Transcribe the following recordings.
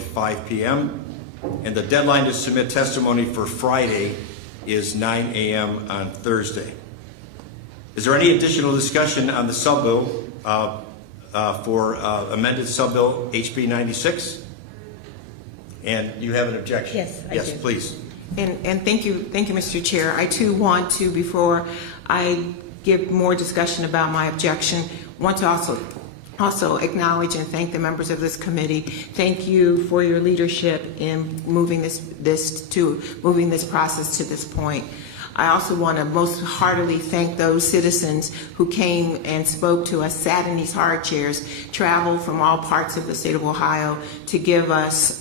at 5 p.m. And the deadline to submit testimony for Friday is 9 a.m. on Thursday. Is there any additional discussion on the sub-bill for amended sub-bill HB 96? And you have an objection? Yes, I Yes, do. please. And thank you, Mr. Chair. I too want to, before I give more discussion about my objection, want to also acknowledge and thank the members of this committee. Thank you for your leadership in moving this process to this point. I also want to most heartily thank those citizens who came and spoke to us, sat in these hard chairs, traveled from all parts of the state of Ohio to give us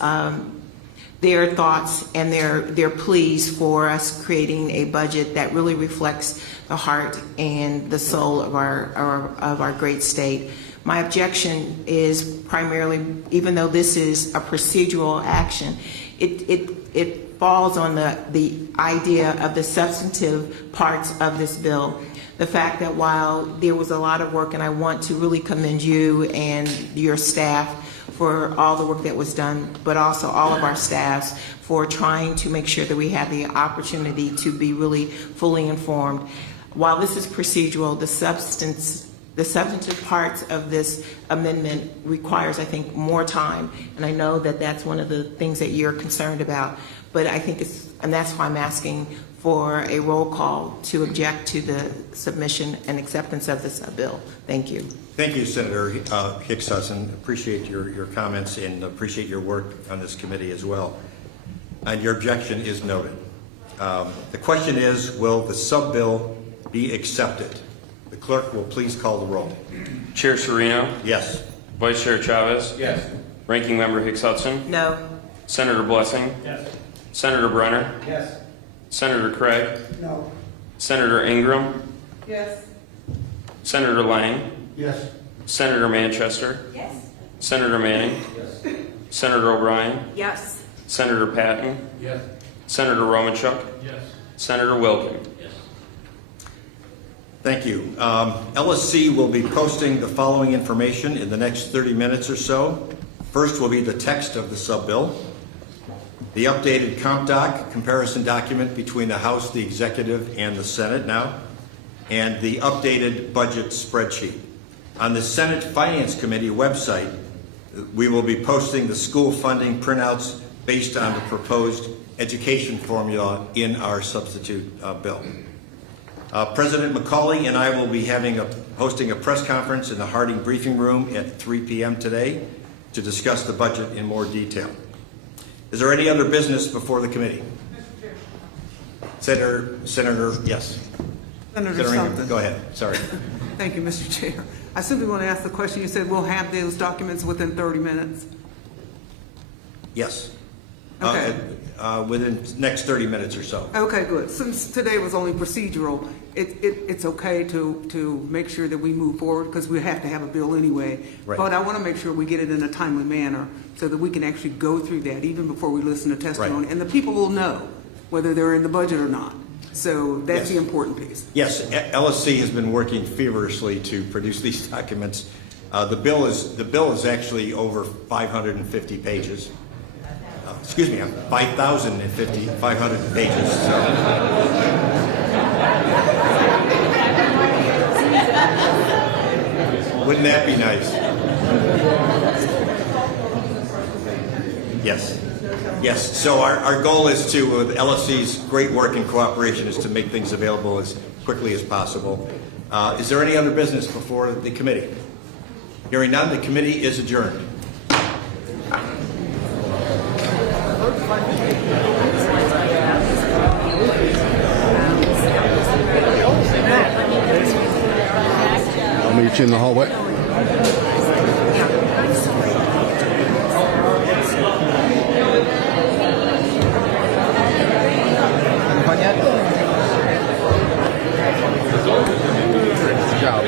their thoughts and their pleas for us creating a budget that really reflects the heart and the soul of our great state. My objection is primarily, even though this is a procedural action, it falls on the idea of the substantive parts of this bill. The fact that while there was a lot of work, and I want to really commend you and your staff for all the work that was done, but also all of our staffs for trying to make sure that we have the opportunity to be really fully informed. While this is procedural, the substantive parts of this amendment requires, I think, more time, and I know that that's one of the things that you're concerned about, but I think and that's why I'm asking for a roll call to object to the submission and acceptance of this bill. Thank you. Thank you, Senator Hicks-Hudson. Appreciate your comments and appreciate your work on this committee as well. And your objection is noted. The question is, will the sub-bill be accepted? The clerk will please call the roll. Chair Serino? Yes. Vice Chair Chavez? Yes. Ranking Member Hicks-Hudson? No. Senator Blessing? Yes. Senator Brenner? Yes. Senator Craig? No. Senator Ingram? Yes. Senator Lang? Yes. Senator Manchester? Yes. Senator Manning? Yes. Senator O'Brien? Yes. Senator Patton? Yes. Senator Romanchuk? Yes. Senator Wilkin? Yes. Thank you. LSC will be posting the following information in the next 30 minutes or so. First will be the text of the sub-bill, the updated comp doc, comparison document between the House, the Executive, and the Senate now, and the updated budget spreadsheet. On the Senate Finance Committee website, we will be posting the school funding printouts based on the proposed education formula in our substitute bill. President McCauley and I will be hosting a press conference in the Harding Briefing Room at 3 p.m. today to discuss the budget in more detail. Is there any other business before the committee? Senator, yes. Senator Ingram, Shelton. go ahead. Sorry. Thank you, Mr. Chair. I simply want to ask the question. You said we'll have those documents within 30 minutes. Yes. Okay. Within the next 30 minutes or so. Okay, good. Since today was only procedural, it's okay to make sure that we move forward because we have to have a bill anyway. Right. But I want to make sure we get it in a timely manner so that we can actually go through that even before we listen to testimony. Right. And the people will know whether they're in the budget or not. So that's Yes. the important piece. Yes, LSC has been working feverishly to produce these documents. The bill is actually over 550 pages. Excuse me, 500 pages. So. Wouldn't that be nice? Yes. Yes. So our goal is to, with LSC's great work and cooperation, is to make things available as quickly as possible. Is there any other business before the committee? Hearing none, the committee is adjourned. I'll meet you in the hallway. Good job.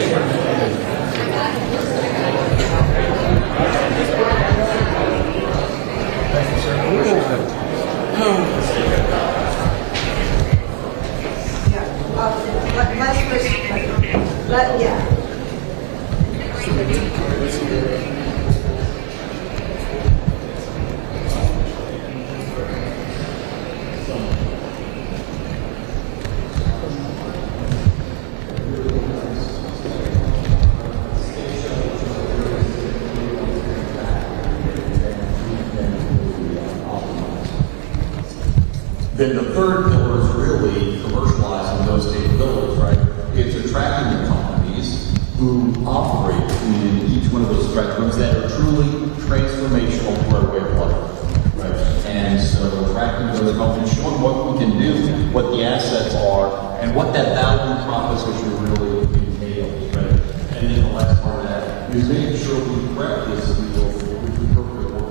Then the third pillar is really commercializing those capabilities, right? It's attracting the companies who operate in each one of those spectrums that are truly transformational to our way of life, right? And so attracting those companies, showing what we can do, what the assets are, and what that value proposition really entails, right? And then the last part of that is making sure we correct this as we go forward with the appropriate work.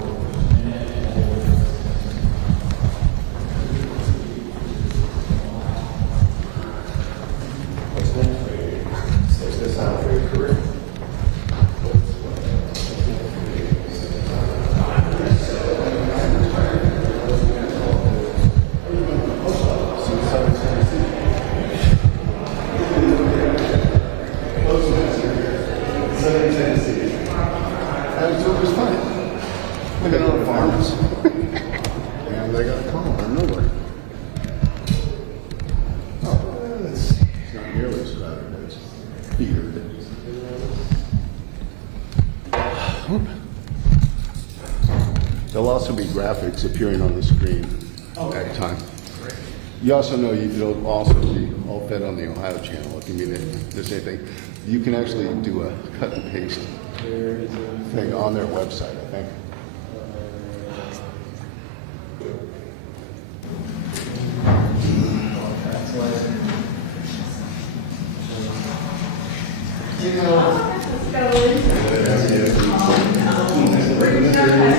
Attitude was funny. Look at all the farmers. And they got a call out of nowhere. Oh, it's not nearly as bad as fear. There'll also be graphics appearing on the screen at time. You also know it'll also be all fed on the Ohio channel. If you mean the same thing, you can actually do a cut and paste thing on their website, I think.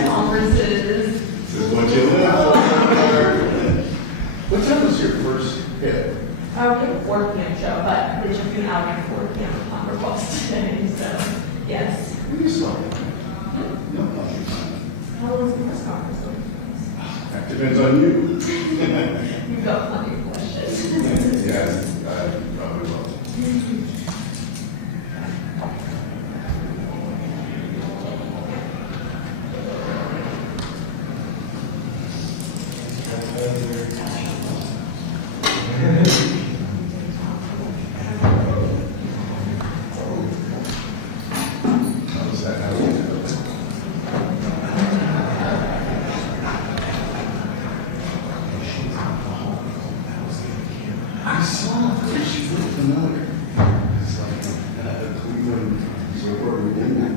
Conferences. This is what you live for. What time was your first hit? Okay, 4 p.m. show, but the jumping out at 4 p.m. on our books today, so yes. What are you smoking? How was the press conference? That depends on you. You've got plenty of questions. Yes, I probably will. How's that? How do you do it? I saw it. She looked familiar. It's like Cleveland suburban woman.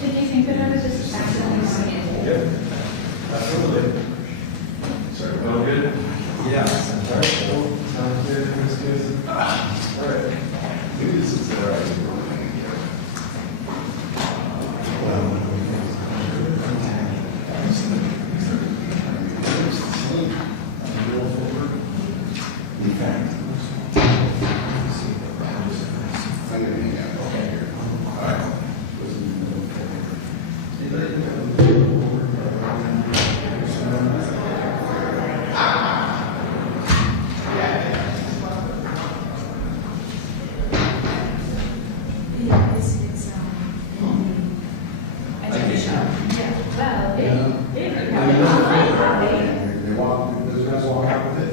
Did you think that I was just accidentally saying it? Absolutely. Sorry, all good? Yeah. Sounds good. Looks good. All right. Maybe this is the right I'm gonna hang out over here. All right. They walk, those guys walk out with it.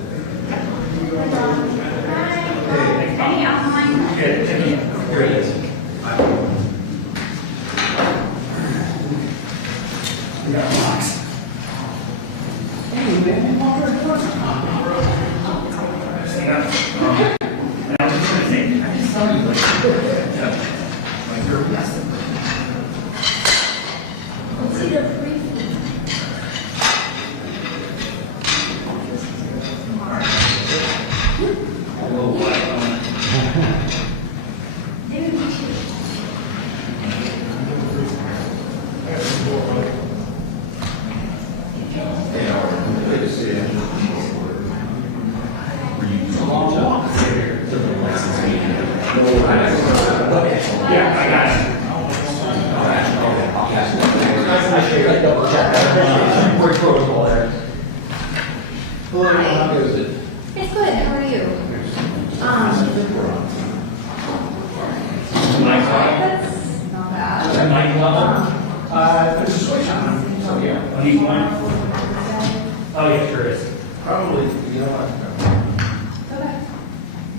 It's good, how are you? That's not bad. There's a switch on. So, yeah. Heat one. Oh, yeah, sure is. Probably, you know what? Okay.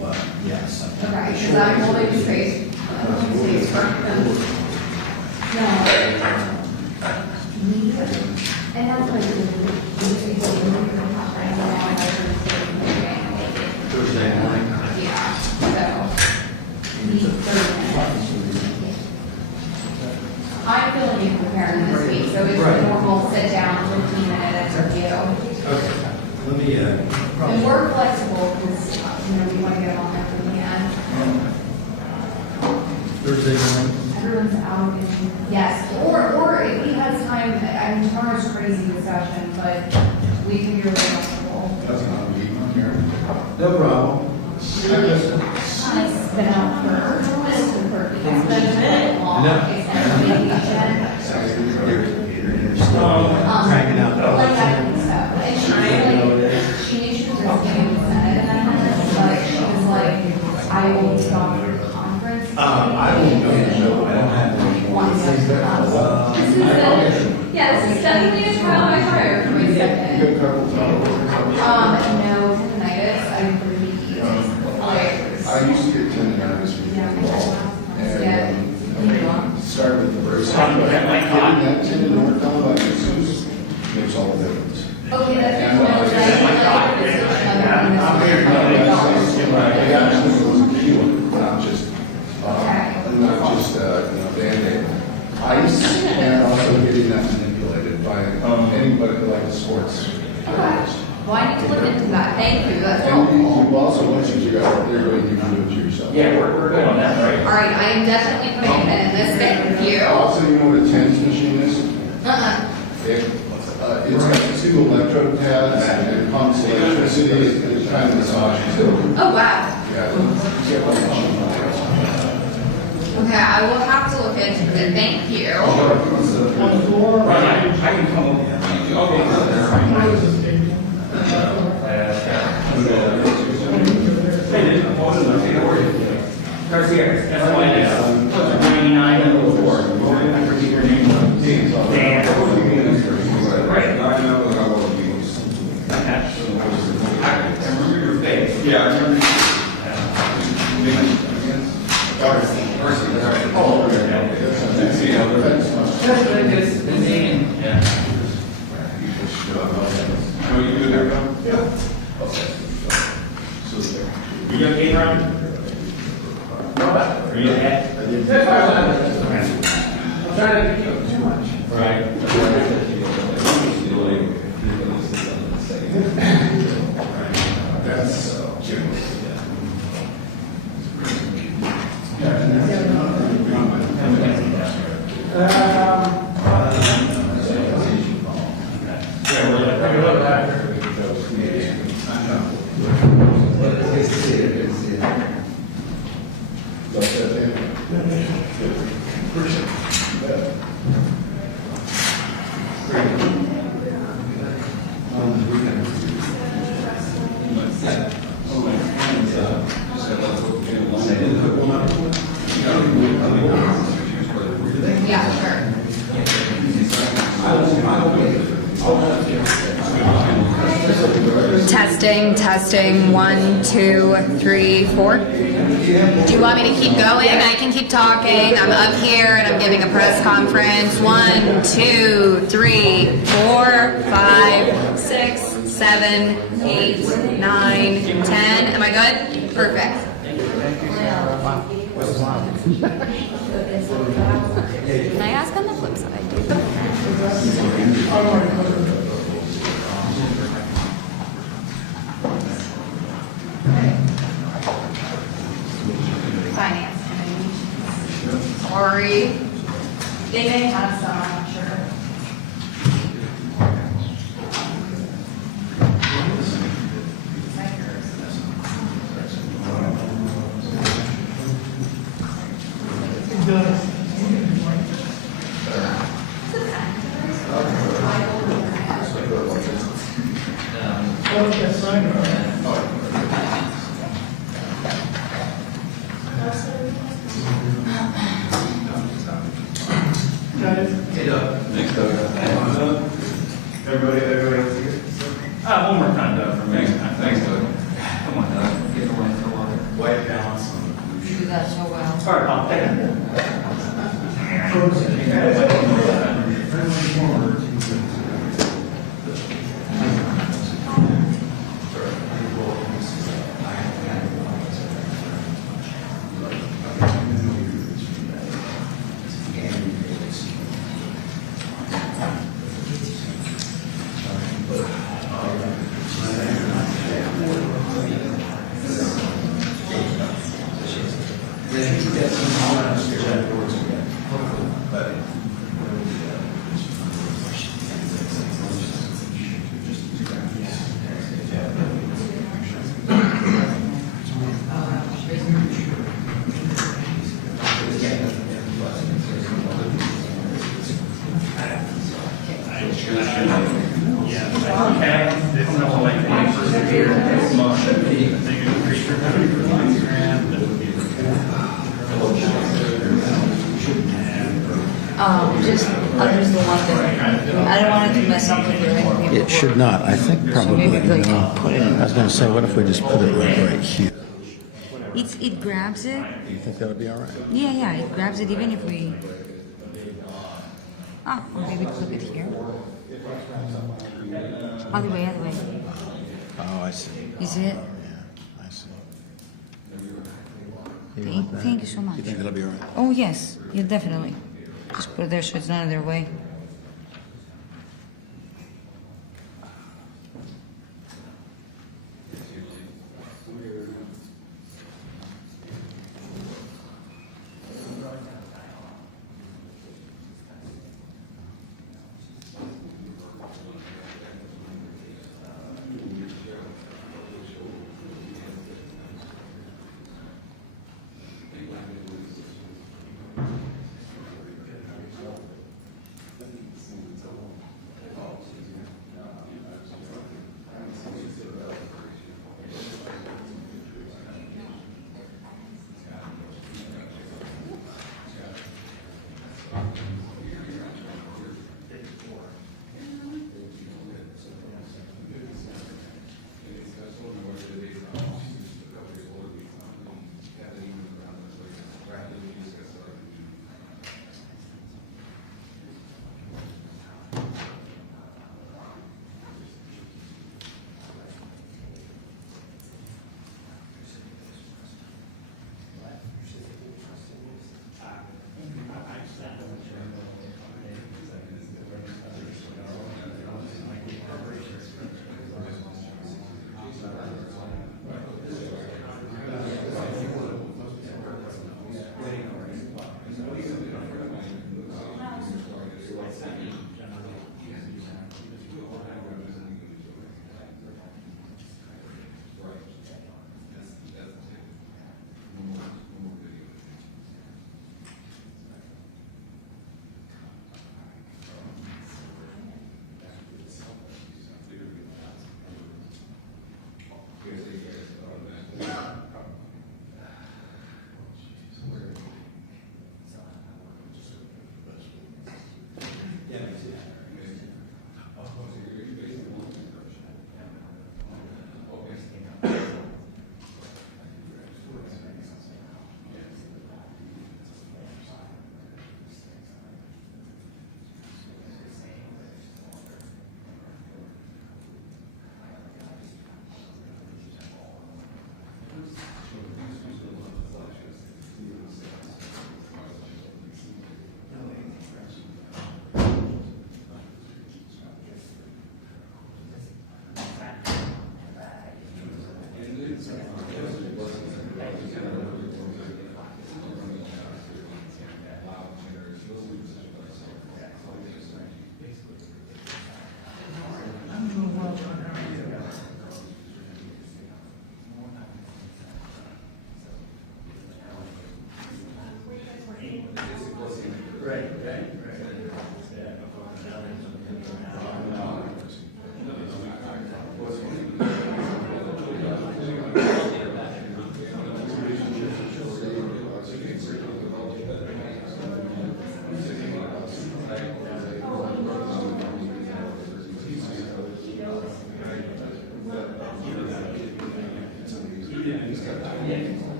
But, yes. Okay, because I'm holding space. I'm holding space for them. No. And that's like. Thursday morning. Yeah, so. Need 30 minutes. I'm filling you preparing this week, so it's a normal sit down, 15-minute review. Okay. Let me, And we're flexible because, we want to get them on there for the end. Thursday morning. Everyone's out and, yes, or if he has time, I mean, tomorrow's crazy discussion, but we can be really flexible. That's not me, Karen. No problem. He's been out for, it's been a long, No. extended vacation. Cranking out. Like that and stuff. And she knew she was going to be Senate in that minute, but she was like, I will be gone for a conference. I won't go to the show. I don't have any. This is definitely a trial by fire for me second. Good couple No tendinitis, I really, I used to get tendonitis with football, and started with the brace. Getting that tendon worked on by masseuse makes all the difference. Okay, that's And what I was like. it actually was healing, not just Band-Aid. Ice, and also getting that manipulated by anybody who likes sports. Well, I need to look into that, thank you, that's And helpful. you also, once you figure out what they're doing, you can do it yourself. Yeah, we're good on that, right? All right, I am definitely putting a pin in this, thank you. Also, you know what a TENS machine is? Uh-uh. It's got two electrode pads and pumps electricity, it kind of massages it. Oh, wow. Yeah. You get like a machine like that. Okay, I will have to look into it, thank you. Right, I can come over. Garcia, that's why it is 9904. I forget your name. Dan. Right. I remember your face. Yeah, I remember. Darcy. Oh, okay. Good seeing. Yeah. Are you good there, Tom? Yeah. You okay, Ron? Are you okay? I'm trying to get you too much. Right. That's Jim. Yeah, sure. Testing, 1, 2, 3, 4. Do you want me to keep going? I can keep talking. I'm up here and I'm giving a press conference. 1, 2, 3, 4, 5, 6, 7, 8, 9, 10. Am I good? Perfect. Can I ask on the flip side? Finance committee. Sorry. They may have some, I'm not sure. Everybody else here? One more time, Doug, for me. Thanks, Doug. Come on, Doug. Get the one for one. White balance. You do that so well. Sorry about that. Just the one that, I don't want it to mess up with your paperwork. It should not. I think probably, maybe like- I was gonna say, what if we just put it right here? It grabs it. You think that'll be all right? Yeah, it grabs it even if we. Or maybe put it here. Other way. Oh, I see. Is it? Yeah, I see. You want that? Thank you so much. You think that'll be all right? Oh yes, yeah, definitely. Just put it there so it's not in their way.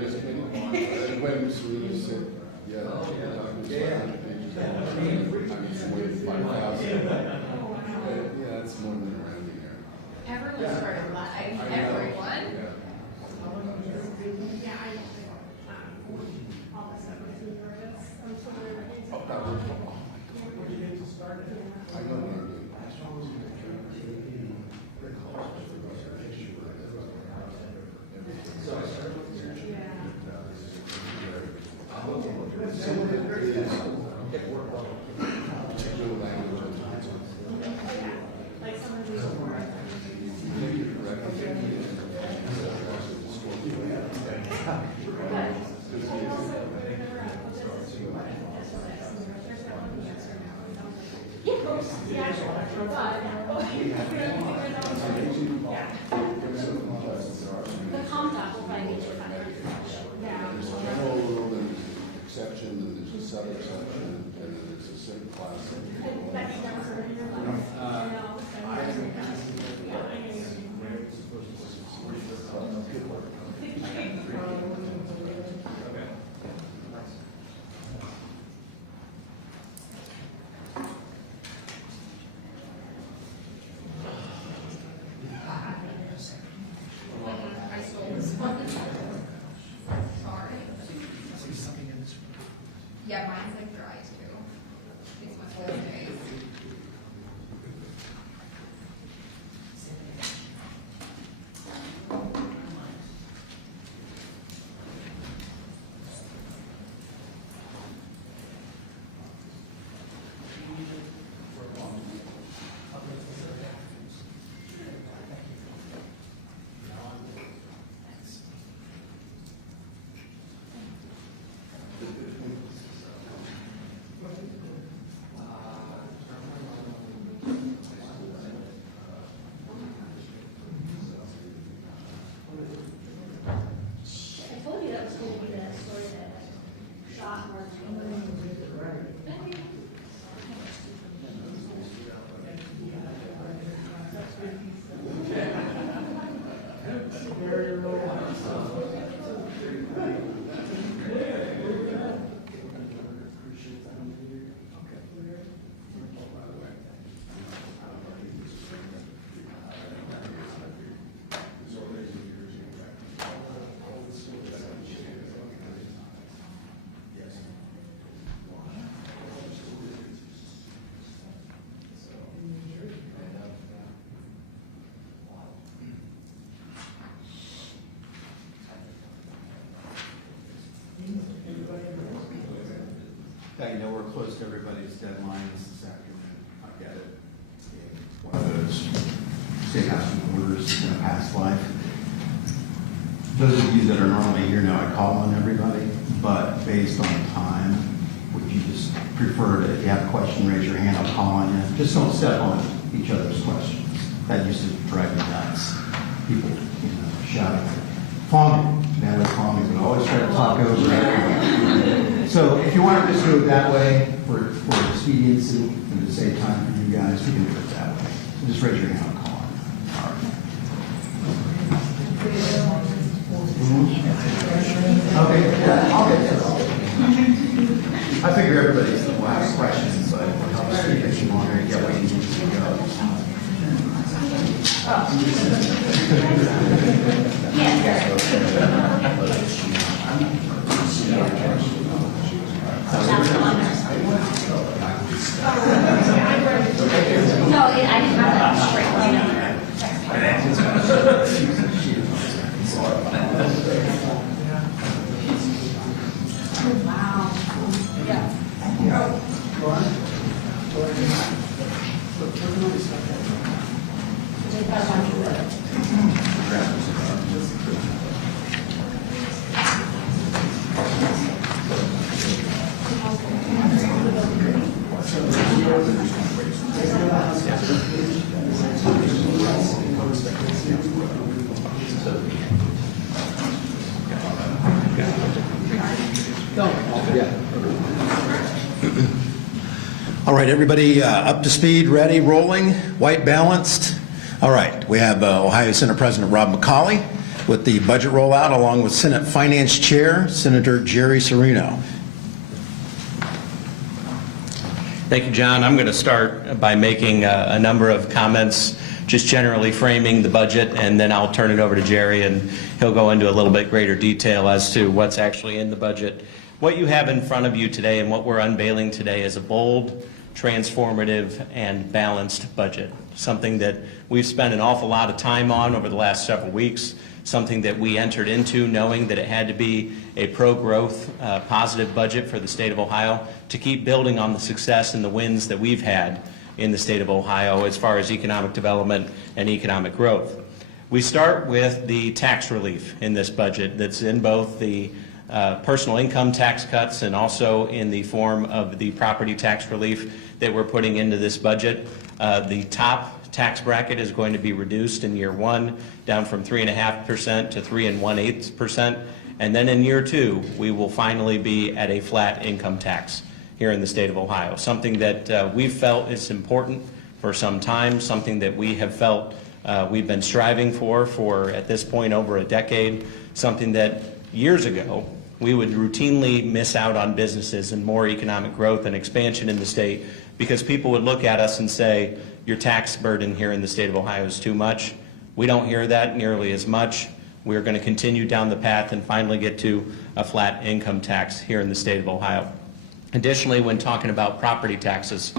just came upon, when Serena said, yeah, the document's 500 pages long. I mean, with 5,000. Yeah, it's more than a rounding error. Everyone's heard of live. Everyone. Yeah. I know what I mean. Some of it is particular language. Maybe you're correct. The contact will probably be different. There's a general rule, and there's an exception, and there's a sub-exception, and then there's a certain class. Yeah, mine's like dry too. It's my whole face. I told you that was going to be that story that shot Mark. Yeah, you know, we're close to everybody's deadlines this afternoon. I get it. It's one of those state house orders in a past life. Those of you that are normally here know I call on everybody, but based on time, would you just prefer to, if you have a question, raise your hand, I'll call on you. Just don't step on each other's questions. That used to drive me nuts. People, shouting. Farming, Natalie Farming would always try to talk over everyone. So if you want to just do it that way for expediency and to save time for you guys, we can do it that way. So just raise your hand, I'll call on you. All right. Okay, yeah, I'll get to it. I figure everybody's will ask questions, but I'll speak if you want to get what you need to go. No, I didn't have that straight line. Wow. Yeah. All right, everybody up to speed, ready, rolling, white balanced. All right, we have Ohio Senate President Rob McCauley. with the budget rollout, along with Senate Finance Chair, Senator Jerry Serino. Thank you, John. I'm going to start by making a number of comments, just generally framing the budget, and then I'll turn it over to Jerry, and he'll go into a little bit greater detail as to what's actually in the budget. What you have in front of you today and what we're unveiling today is a bold, transformative, and balanced budget, something that we've spent an awful lot of time on over the last several weeks, something that we entered into knowing that it had to be a pro-growth, positive budget for the state of Ohio to keep building on the success and the wins that we've had in the state of Ohio as far as economic development and economic growth. We start with the tax relief in this budget that's in both the personal income tax cuts and also in the form of the property tax relief that we're putting into this budget. The top tax bracket is going to be reduced in year one, down from 3.5% to 3 1/8%. And then in year two, we will finally be at a flat income tax here in the state of Ohio, something that we've felt is important for some time, something that we have felt we've been striving for at this point over a decade, something that years ago we would routinely miss out on businesses and more economic growth and expansion in the state because people would look at us and say, your tax burden here in the state of Ohio is too much. We don't hear that nearly as much. We're going to continue down the path and finally get to a flat income tax here in the state of Ohio. Additionally, when talking about property taxes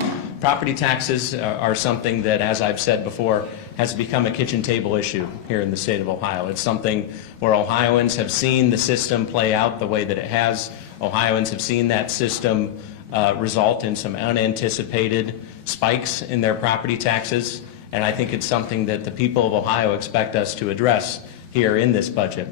are something that, as I've said before, has become a kitchen table issue here in the state of Ohio. It's something where Ohioans have seen the system play out the way that it has. Ohioans have seen that system result in some unanticipated spikes in their property taxes, and I think it's something that the people of Ohio expect us to address here in this budget.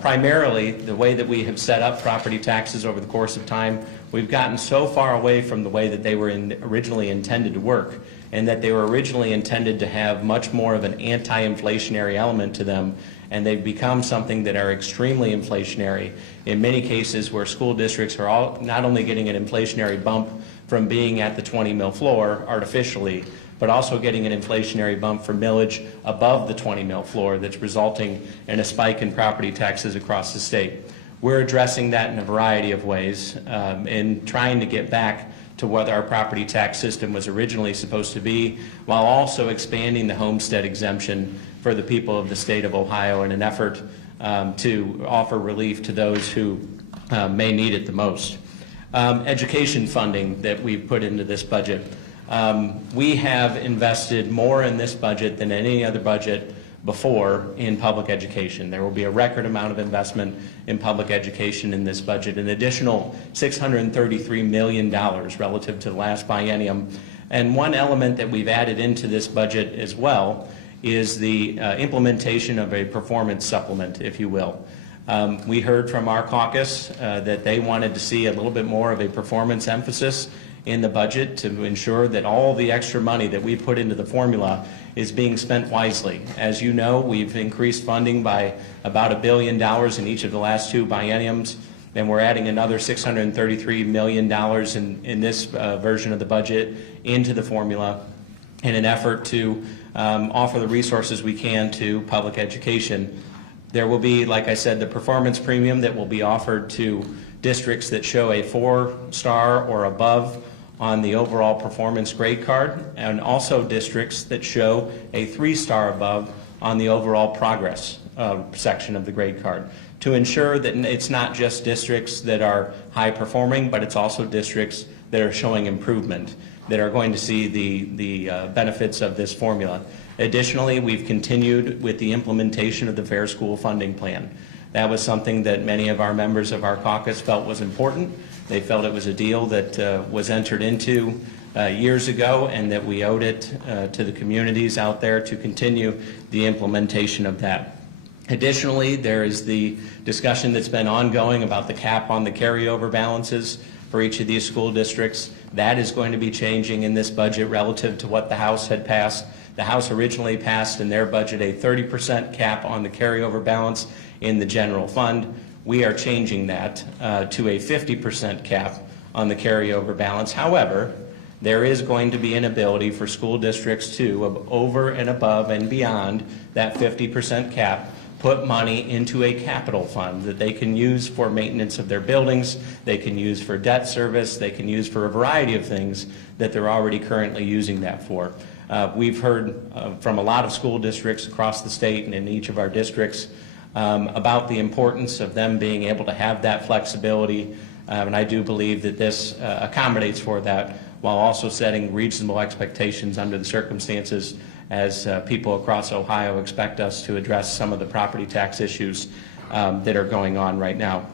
Primarily, the way that we have set up property taxes over the course of time, we've gotten so far away from the way that they were originally intended to work, and that they were originally intended to have much more of an anti-inflationary element to them, and they've become something that are extremely inflationary in many cases where school districts are not only getting an inflationary bump from being at the 20 mil floor artificially, but also getting an inflationary bump for millage above the 20 mil floor that's resulting in a spike in property taxes across the state. We're addressing that in a variety of ways in trying to get back to what our property tax system was originally supposed to be, while also expanding the homestead exemption for the people of the state of Ohio in an effort to offer relief to those who may need it the most. Education funding that we've put into this budget. We have invested more in this budget than any other budget before in public education. There will be a record amount of investment in public education in this budget, an additional $633 million relative to the last biennium. And one element that we've added into this budget as well is the implementation of a performance supplement, if you will. We heard from our caucus that they wanted to see a little bit more of a performance emphasis in the budget to ensure that all the extra money that we put into the formula is being spent wisely. As you know, we've increased funding by about $1 billion in each of the last two bienniums, and we're adding another $633 million in this version of the budget into the formula in an effort to offer the resources we can to public education. There will be, like I said, the performance premium that will be offered to districts that show a 4-star or above on the overall performance grade card, and also districts that show a 3-star above on the overall progress section of the grade card, to ensure that it's not just districts that are high performing, but it's also districts that are showing improvement, that are going to see the benefits of this formula. Additionally, we've continued with the implementation of the Fair School Funding Plan. That was something that many of our members of our caucus felt was important. They felt it was a deal that was entered into years ago, and that we owed it to the communities out there to continue the implementation of that. Additionally, there is the discussion that's been ongoing about the cap on the carryover balances for each of these school districts. That is going to be changing in this budget relative to what the House had passed. The House originally passed in their budget a 30% cap on the carryover balance in the general fund. We are changing that to a 50% cap on the carryover balance. However, there is going to be an ability for school districts to, over and above and beyond that 50% cap, put money into a capital fund that they can use for maintenance of their buildings, they can use for debt service, they can use for a variety of things that they're already currently using that for. We've heard from a lot of school districts across the state and in each of our districts about the importance of them being able to have that flexibility, and I do believe that this accommodates for that while also setting reasonable expectations under the circumstances as people across Ohio expect us to address some of the property tax issues that are going on right now.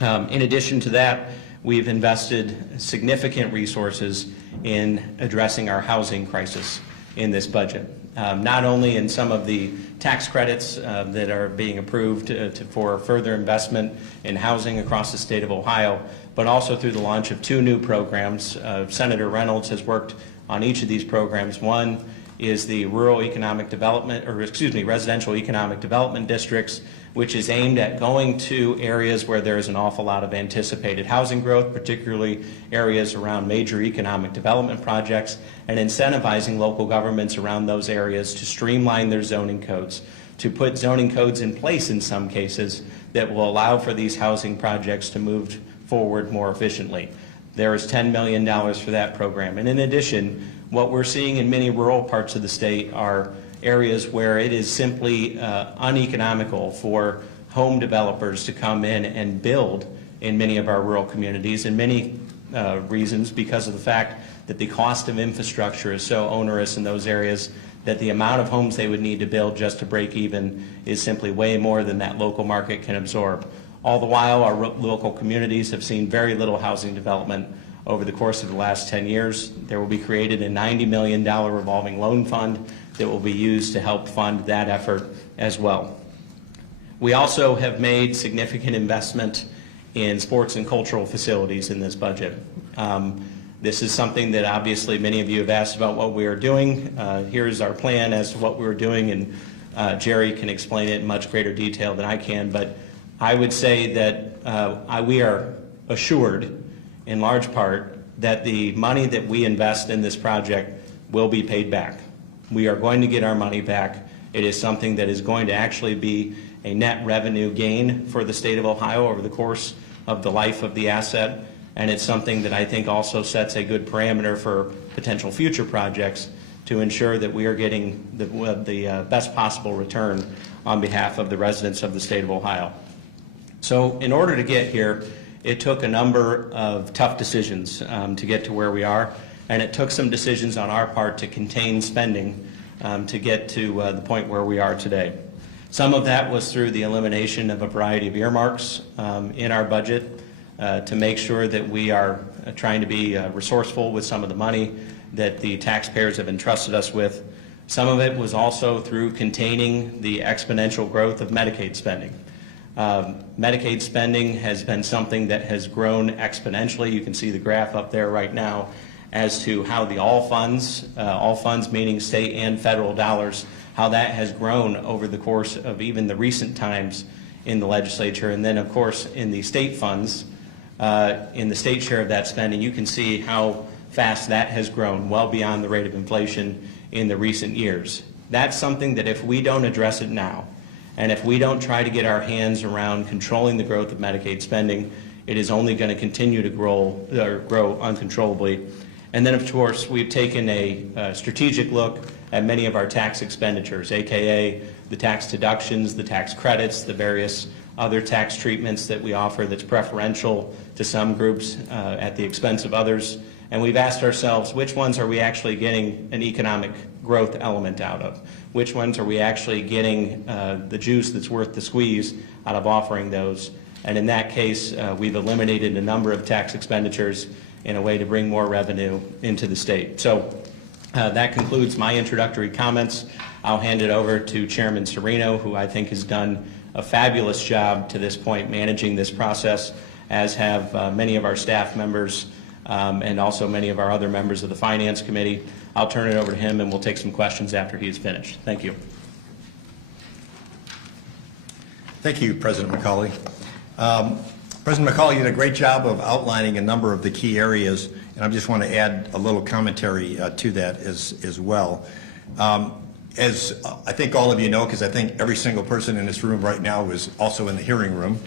In addition to that, we've invested significant resources in addressing our housing crisis in this budget. Not only in some of the tax credits that are being approved for further investment in housing across the state of Ohio, but also through the launch of 2 new programs. Senator Reynolds has worked on each of these programs. One is the Residential Economic Development Districts, which is aimed at going to areas where there is an awful lot of anticipated housing growth, particularly areas around major economic development projects, and incentivizing local governments around those areas to streamline their zoning codes, to put zoning codes in place in some cases that will allow for these housing projects to move forward more efficiently. There is $10 million for that program. And in addition, what we're seeing in many rural parts of the state are areas where it is simply uneconomical for home developers to come in and build in many of our rural communities, in many reasons because of the fact that the cost of infrastructure is so onerous in those areas that the amount of homes they would need to build just to break even is simply way more than that local market can absorb. All the while, our local communities have seen very little housing development over the course of the last 10 years. There will be created a $90 million revolving loan fund that will be used to help fund that effort as well. We also have made significant investment in sports and cultural facilities in this budget. This is something that obviously many of you have asked about what we are doing. Here's our plan as to what we're doing, and Jerry can explain it in much greater detail than I can, but I would say that we are assured in large part that the money that we invest in this project will be paid back. We are going to get our money back. It is something that is going to actually be a net revenue gain for the state of Ohio over the course of the life of the asset, and it's something that I think also sets a good parameter for potential future projects to ensure that we are getting the best possible return on behalf of the residents of the state of Ohio. So in order to get here, it took a number of tough decisions to get to where we are, and it took some decisions on our part to contain spending to get to the point where we are today. Some of that was through the elimination of a variety of earmarks in our budget to make sure that we are trying to be resourceful with some of the money that the taxpayers have entrusted us with. Some of it was also through containing the exponential growth of Medicaid spending. Medicaid spending has been something that has grown exponentially. You can see the graph up there right now as to how the all funds meaning state and federal dollars, how that has grown over the course of even the recent times in the legislature. And then, of course, in the state funds, in the state share of that spending, you can see how fast that has grown, well beyond the rate of inflation in the recent years. That's something that if we don't address it now, and if we don't try to get our hands around controlling the growth of Medicaid spending, it is only going to continue to grow uncontrollably. And then, of course, we've taken a strategic look at many of our tax expenditures, aka the tax deductions, the tax credits, the various other tax treatments that we offer that's preferential to some groups at the expense of others. And we've asked ourselves, which ones are we actually getting an economic growth element out of? Which ones are we actually getting the juice that's worth the squeeze out of offering those? And in that case, we've eliminated a number of tax expenditures in a way to bring more revenue into the state. So that concludes my introductory comments. I'll hand it over to Chairman Serino, who I think has done a fabulous job to this point managing this process, as have many of our staff members and also many of our other members of the Finance Committee. I'll turn it over to him, and we'll take some questions after he is finished. Thank you. Thank you, President McCauley. President McCauley did a great job of outlining a number of the key areas, and I just want to add a little commentary to that as well. As I think all of you know, because I think every single person in this room right now is also in the hearing room,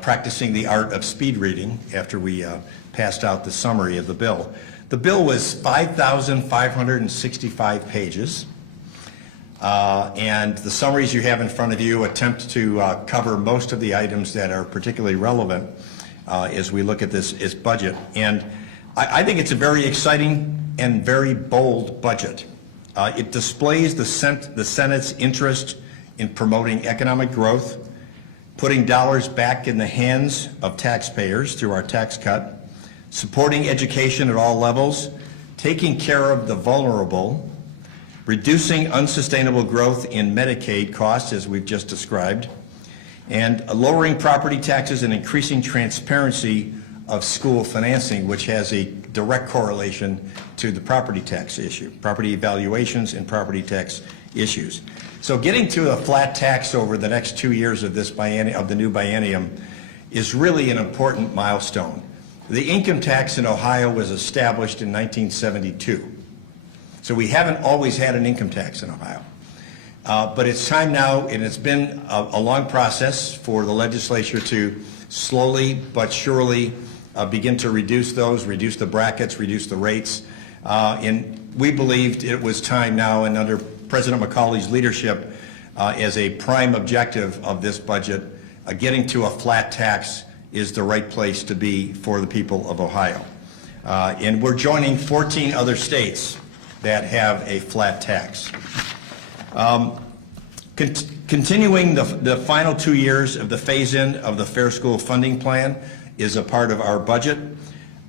practicing the art of speed reading after we passed out the summary of the bill. The bill was 5,565 pages, and the summaries you have in front of you attempt to cover most of the items that are particularly relevant as we look at this budget. And I think it's a very exciting and very bold budget. It displays the Senate's interest in promoting economic growth, putting dollars back in the hands of taxpayers through our tax cut, supporting education at all levels, taking care of the vulnerable, reducing unsustainable growth in Medicaid costs, as we've just described, and lowering property taxes and increasing transparency of school financing, which has a direct correlation to the property tax issue, property evaluations and property tax issues. So getting to a flat tax over the next 2 years of the new biennium is really an important milestone. The income tax in Ohio was established in 1972. So we haven't always had an income tax in Ohio. But it's time now, and it's been a long process for the legislature to slowly but surely begin to reduce the brackets, reduce the rates. And we believed it was time now, and under President McCauley's leadership, as a prime objective of this budget, getting to a flat tax is the right place to be for the people of Ohio. And we're joining 14 other states that have a flat tax. Continuing the final 2 years of the phase-in of the Fair School Funding Plan is a part of our budget.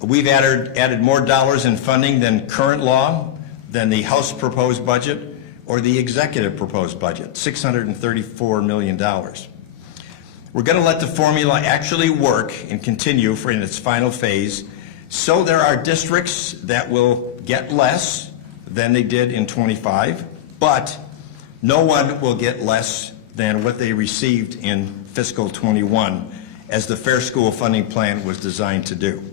We've added more dollars in funding than current law, than the House proposed budget, or the executive proposed budget, $634 million. We're going to let the formula actually work and continue in its final phase, so there are districts that will get less than they did in 25, but no one will get less than what they received in fiscal 21, as the Fair School Funding Plan was designed to do.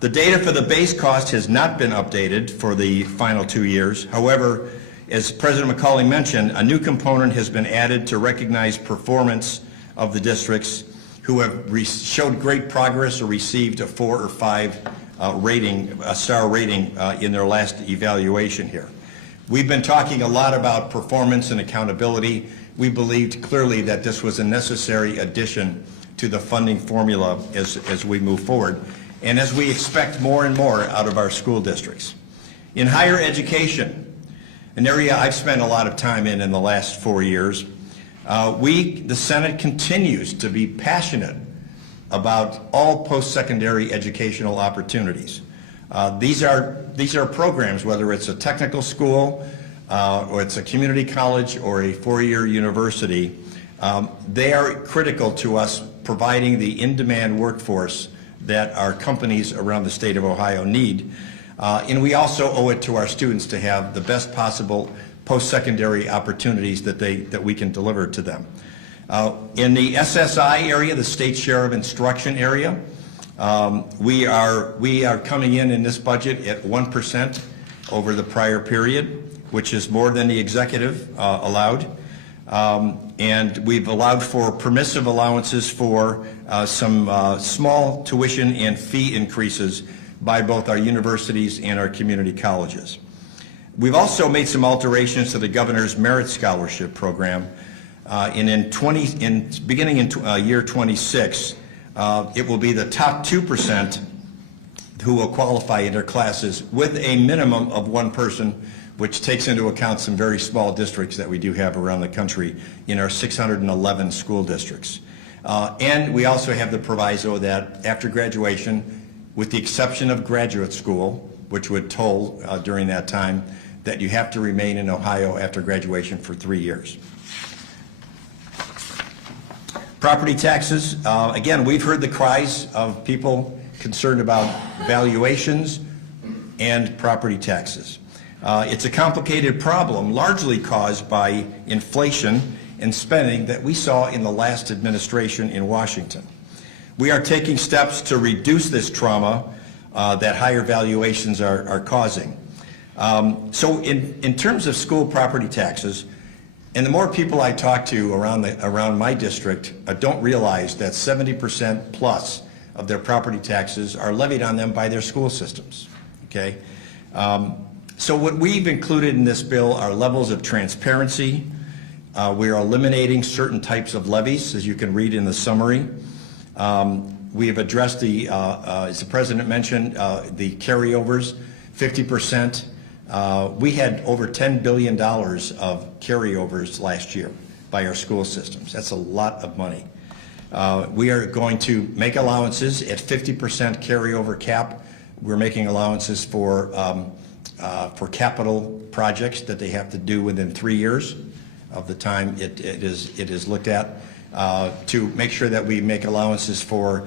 The data for the base cost has not been updated for the final 2 years. However, as President McCauley mentioned, a new component has been added to recognize performance of the districts who have showed great progress or received a 4 or 5 star rating in their last evaluation here. We've been talking a lot about performance and accountability. We believed clearly that this was a necessary addition to the funding formula as we move forward, and as we expect more and more out of our school districts. In higher education, an area I've spent a lot of time in the last 4 years, the Senate continues to be passionate about all post-secondary educational opportunities. These are programs, whether it's a technical school or it's a community college or a 4-year university, they are critical to us providing the in-demand workforce that our companies around the state of Ohio need. And we also owe it to our students to have the best possible post-secondary opportunities that we can deliver to them. In the SSI area, the state share of instruction area, we are coming in this budget at 1% over the prior period, which is more than the executive allowed. And we've allowed for permissive allowances for some small tuition and fee increases by both our universities and our community colleges. We've also made some alterations to the Governor's Merit Scholarship Program. Beginning in year 26, it will be the top 2% who will qualify in their classes with a minimum of one person, which takes into account some very small districts that we do have around the country in our 611 school districts. And we also have the proviso that after graduation, with the exception of graduate school, which would toll during that time, that you have to remain in Ohio after graduation for 3 years. Property taxes, again, we've heard the cries of people concerned about valuations and property taxes. It's a complicated problem, largely caused by inflation and spending that we saw in the last administration in Washington. We are taking steps to reduce this trauma that higher valuations are causing. So in terms of school property taxes, and the more people I talk to around my district don't realize that 70% plus of their property taxes are levied on them by their school systems, okay? So what we've included in this bill are levels of transparency. We are eliminating certain types of levies, as you can read in the summary. We have addressed as the President mentioned, the carryovers, 50%. We had over $10 billion of carryovers last year by our school systems. That's a lot of money. We are going to make allowances at 50% carryover cap. We're making allowances for capital projects that they have to do within 3 years of the time it is looked at, to make sure that we make allowances for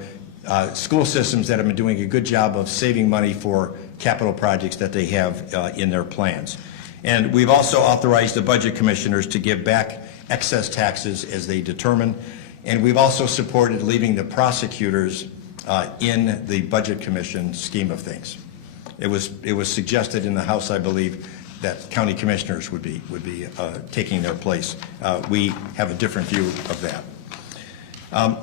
school systems that have been doing a good job of saving money for capital projects that they have in their plans. And we've also authorized the budget commissioners to give back excess taxes as they determine. And we've also supported leaving the prosecutors in the budget commission scheme of things. It was suggested in the House, I believe, that county commissioners would be taking their place. We have a different view of that.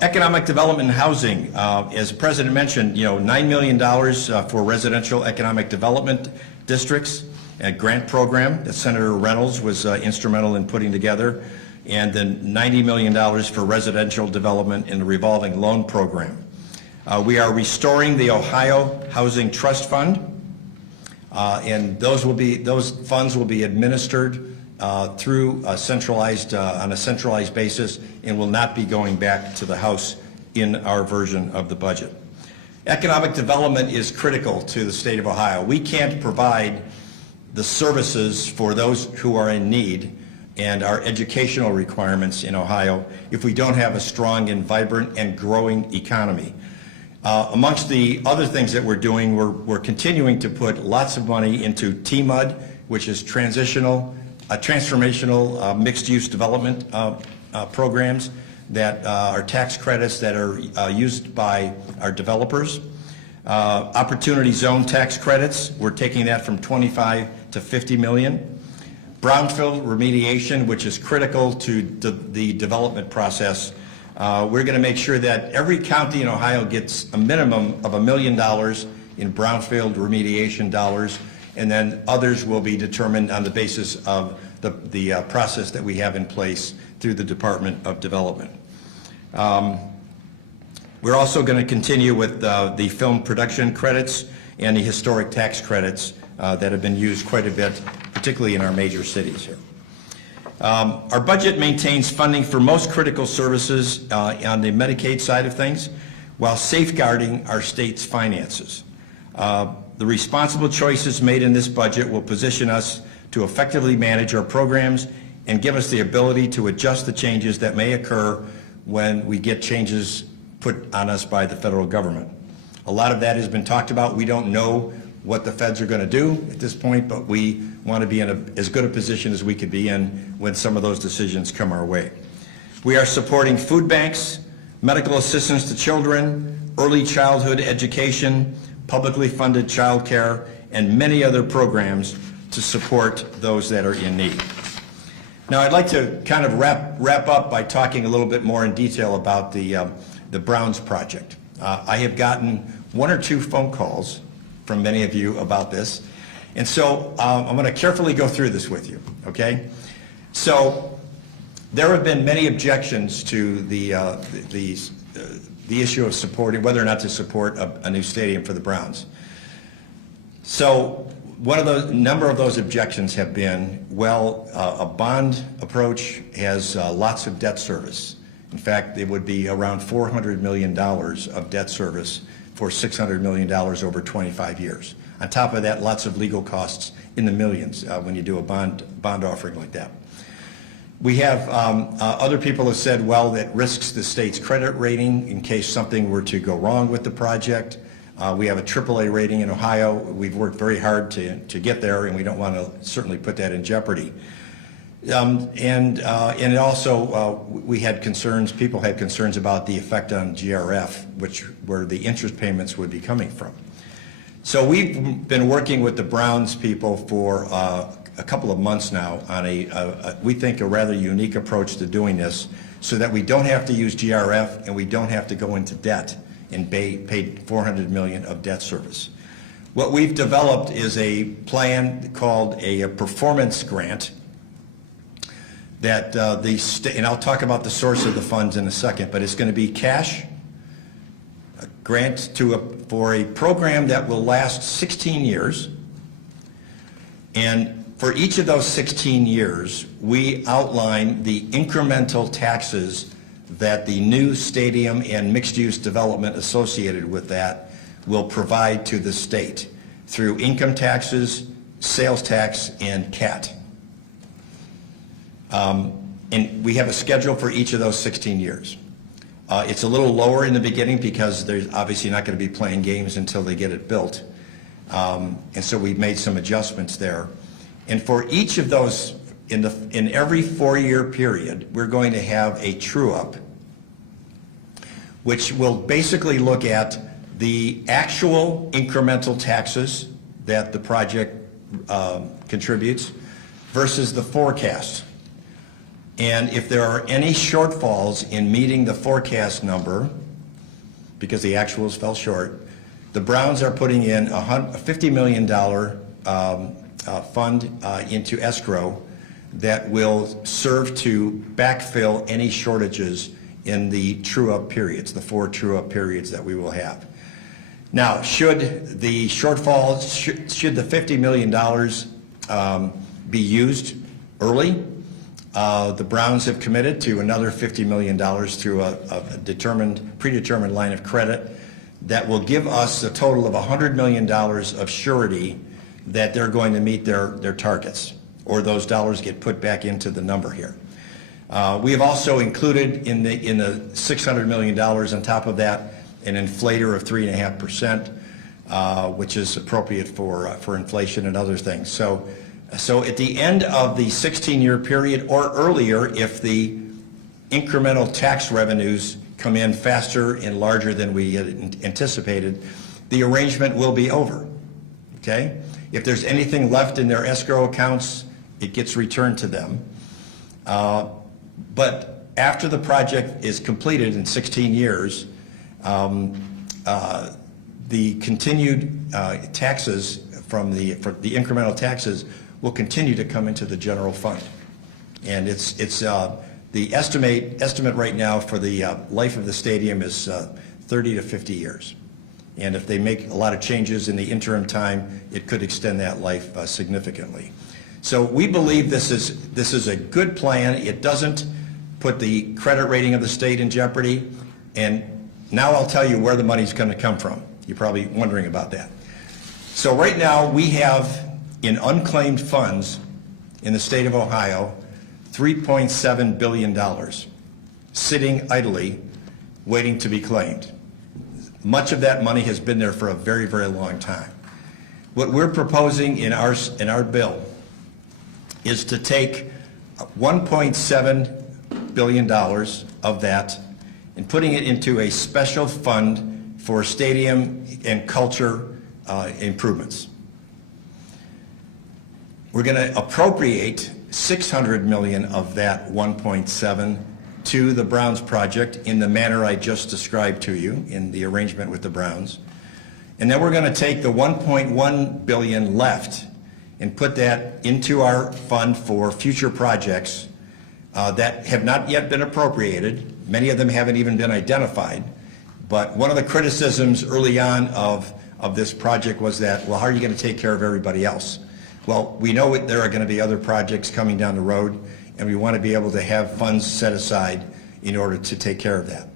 Economic development and housing, as the President mentioned, $9 million for residential economic development districts, a grant program that Senator Reynolds was instrumental in putting together, and then $90 million for residential development in the revolving loan program. We are restoring the Ohio Housing Trust Fund, and those funds will be administered through a centralized on a centralized basis and will not be going back to the House in our version of the budget. Economic development is critical to the state of Ohio. We can't provide the services for those who are in need and our educational requirements in Ohio if we don't have a strong and vibrant and growing economy. Amongst the other things that we're doing, we're continuing to put lots of money into TMUD, which is transformational mixed-use development programs that are tax credits that are used by our developers. Opportunity zone tax credits, we're taking that from 25 to 50 million. Brownfield remediation, which is critical to the development process. We're going to make sure that every county in Ohio gets a minimum of $1 million in brownfield remediation dollars, and then others will be determined on the basis of the process that we have in place through the Department of Development. We're also going to continue with the film production credits and the historic tax credits that have been used quite a bit, particularly in our major cities here. Our budget maintains funding for most critical services on the Medicaid side of things, while safeguarding our state's finances. The responsible choices made in this budget will position us to effectively manage our programs and give us the ability to adjust the changes that may occur when we get changes put on us by the federal government. A lot of that has been talked about. We don't know what the feds are going to do at this point, but we want to be in as good a position as we could be in when some of those decisions come our way. We are supporting food banks, medical assistance to children, early childhood education, publicly funded child care, and many other programs to support those that are in need. Now, I'd like to kind of wrap up by talking a little bit more in detail about the Browns project. I have gotten 1 or 2 phone calls from many of you about this, and so I'm going to carefully go through this with you, okay? So there have been many objections to the issue of supporting, whether or not to support a new stadium for the Browns. So number of those objections have been, well, a bond approach has lots of debt service. In fact, it would be around $400 million of debt service for $600 million over 25 years. On top of that, lots of legal costs in the millions when you do a bond offering like that. We have other people have said, well, that risks the state's credit rating in case something were to go wrong with the project. We have a AAA rating in Ohio. We've worked very hard to get there, and we don't want to certainly put that in jeopardy. And also, we had concerns, people had concerns about the effect on GRF, where the interest payments would be coming from. So we've been working with the Browns people for a couple of months now on we think, a rather unique approach to doing this, so that we don't have to use GRF and we don't have to go into debt and pay $400 million of debt service. What we've developed is a plan called a performance grant that and I'll talk about the source of the funds in a second, but it's going to be cash, a grant for a program that will last 16 years. And for each of those 16 years, we outline the incremental taxes that the new stadium and mixed-use development associated with that will provide to the state through income taxes, sales tax, and CAT. And we have a schedule for each of those 16 years. It's a little lower in the beginning because there's obviously not going to be playing games until they get it built. And so we've made some adjustments there. And for each of those, in every 4-year period, we're going to have a true-up, which will basically look at the actual incremental taxes that the project contributes versus the forecast. And if there are any shortfalls in meeting the forecast number, because the actuals fell short, the Browns are putting in a $50 million fund into escrow that will serve to backfill any shortages in the true-up periods, the 4 true-up periods that we will have. Now, should the shortfall, should the $50 million be used early, the Browns have committed to another $50 million through a predetermined line of credit that will give us a total of $100 million of surety that they're going to meet their targets, or those dollars get put back into the number here. We have also included in the $600 million on top of that an inflator of 3.5%, which is appropriate for inflation and other things. So at the end of the 16-year period or earlier, if the incremental tax revenues come in faster and larger than we had anticipated, the arrangement will be over, okay? If there's anything left in their escrow accounts, it gets returned to them. But after the project is completed in 16 years, the continued taxes for the incremental taxes will continue to come into the general fund. And it's the estimate right now for the life of the stadium is 30 to 50 years. And if they make a lot of changes in the interim time, it could extend that life significantly. So we believe this is a good plan. It doesn't put the credit rating of the state in jeopardy. And now I'll tell you where the money's going to come from. You're probably wondering about that. So right now we have in unclaimed funds in the state of Ohio $3.7 billion sitting idly waiting to be claimed. Much of that money has been there for a very, very long time. What we're proposing in our bill is to take $1.7 billion of that and putting it into a special fund for stadium and culture improvements. We're going to appropriate $600 million of that 1.7 to the Browns project in the manner I just described to you in the arrangement with the Browns. And then we're going to take the $1.1 billion left and put that into our fund for future projects that have not yet been appropriated. Many of them haven't even been identified. But one of the criticisms early on of this project was that, well, how are you going to take care of everybody else? Well, we know there are going to be other projects coming down the road, and we want to be able to have funds set aside in order to take care of that.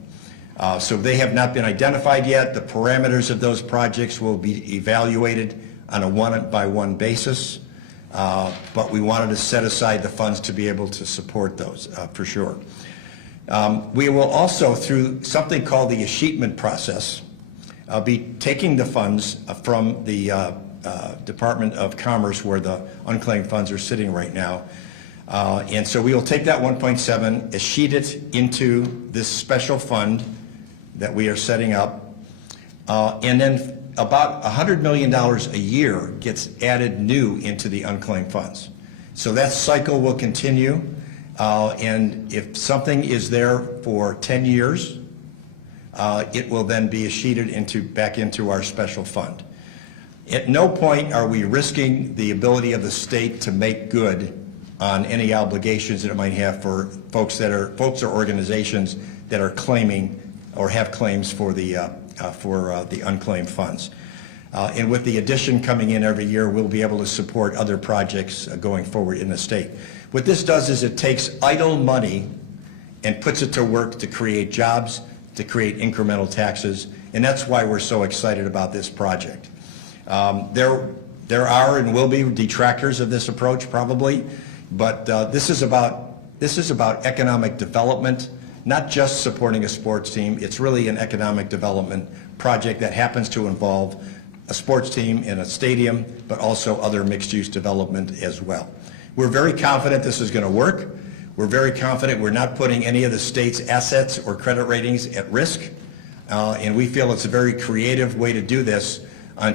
So they have not been identified yet. The parameters of those projects will be evaluated on a one-by-one basis, but we wanted to set aside the funds to be able to support those for sure. We will also, through something called the escheatment process, be taking the funds from the Department of Commerce where the unclaimed funds are sitting right now. And so we will take that 1.7, escheat it into this special fund that we are setting up, and then about $100 million a year gets added new into the unclaimed funds. So that cycle will continue, and if something is there for 10 years, it will then be sheeted back into our special fund. At no point are we risking the ability of the state to make good on any obligations that it might have for folks or organizations that are claiming or have claims for the unclaimed funds. And with the addition coming in every year, we'll be able to support other projects going forward in the state. What this does is it takes idle money and puts it to work to create jobs, to create incremental taxes, and that's why we're so excited about this project. There are and will be detractors of this approach probably, but this is about economic development, not just supporting a sports team. It's really an economic development project that happens to involve a sports team in a stadium, but also other mixed-use development as well. We're very confident this is going to work. We're very confident we're not putting any of the state's assets or credit ratings at risk, and we feel it's a very creative way to do this,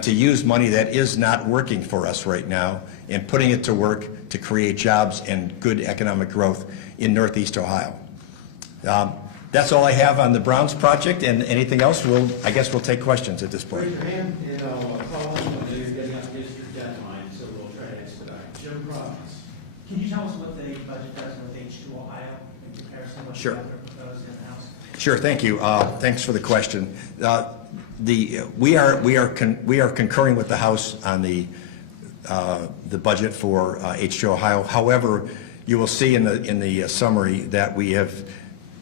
to use money that is not working for us right now and putting it to work to create jobs and good economic growth in Northeast Ohio. That's all I have on the Browns project, and anything else, I guess we'll take questions at this point. Raise your hand, and I'll call on you. I know you're getting up district deadline, so we'll try to expedite. Joe Robbins, can you tell us what the budget does with H2 Ohio in comparison to what Sure. you have proposed in the House? Sure, thank you. Thanks for the question. We are concurring with the House on the budget for H2 Ohio. However, you will see in the summary that we have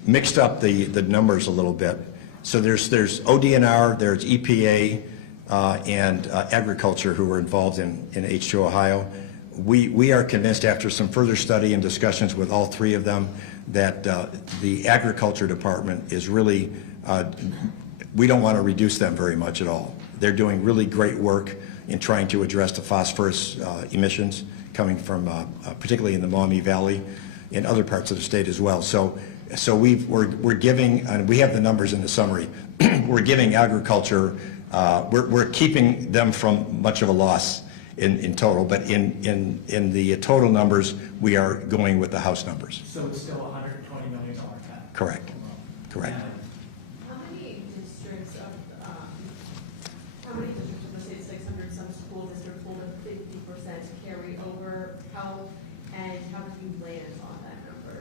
mixed up the numbers a little bit. So there's ODNR, there's EPA, and agriculture who were involved in H2 Ohio. We are convinced after some further study and discussions with all three of them that the agriculture department is really, we don't want to reduce them very much at all. They're doing really great work in trying to address the phosphorus emissions coming from particularly in the Maumee Valley and other parts of the state as well. So we're giving, and we have the numbers in the summary, we're giving agriculture, we're keeping them from much of a loss in total, but in the total numbers, we are going with the House numbers. So it's still a $120 million cap? Correct. Correct. How many districts of the state, 600 some school districts hold a 50% carryover? How did you land on that number,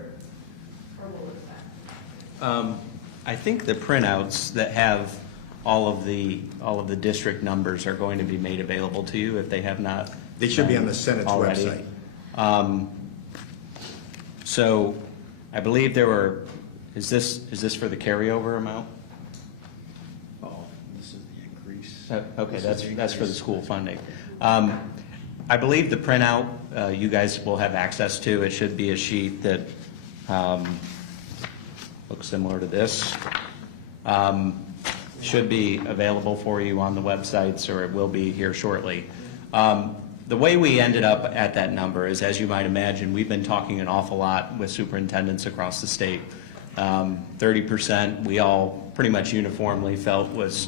or what was that? I think the printouts that have all of the district numbers are going to be made available to you if they have not. They should be on the Senate's already. website. So I believe there were, is this for the carryover amount? Oh, this is the increase. Okay, that's for the school funding. I believe the printout you guys will have access to. It should be a sheet that looks similar to this. Should be available for you on the websites, or it will be here shortly. The way we ended up at that number is, as you might imagine, we've been talking an awful lot with superintendents across the state. 30% we all pretty much uniformly felt was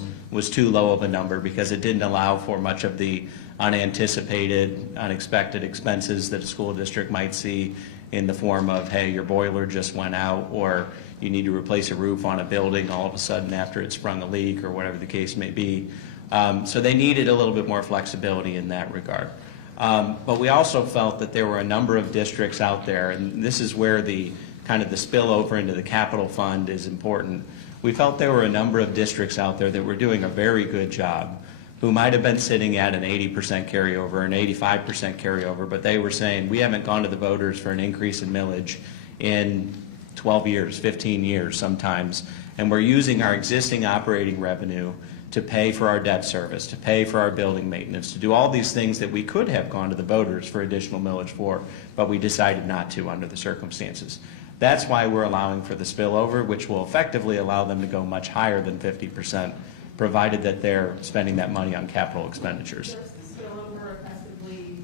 too low of a number because it didn't allow for much of the unanticipated, unexpected expenses that a school district might see in the form of, hey, your boiler just went out, or you need to replace a roof on a building all of a sudden after it sprung a leak, or whatever the case may be. So they needed a little bit more flexibility in that regard. But we also felt that there were a number of districts out there, and this is where the kind of the spillover into the capital fund is important. We felt there were a number of districts out there that were doing a very good job, who might have been sitting at an 80% carryover, an 85% carryover, but they were saying, we haven't gone to the voters for an increase in millage in 12 years, 15 years sometimes, and we're using our existing operating revenue to pay for our debt service, to pay for our building maintenance, to do all these things that we could have gone to the voters for additional millage for, but we decided not to under the circumstances. That's why we're allowing for the spillover, which will effectively allow them to go much higher than 50%, provided that they're spending that money on capital expenditures. Does the spillover effectively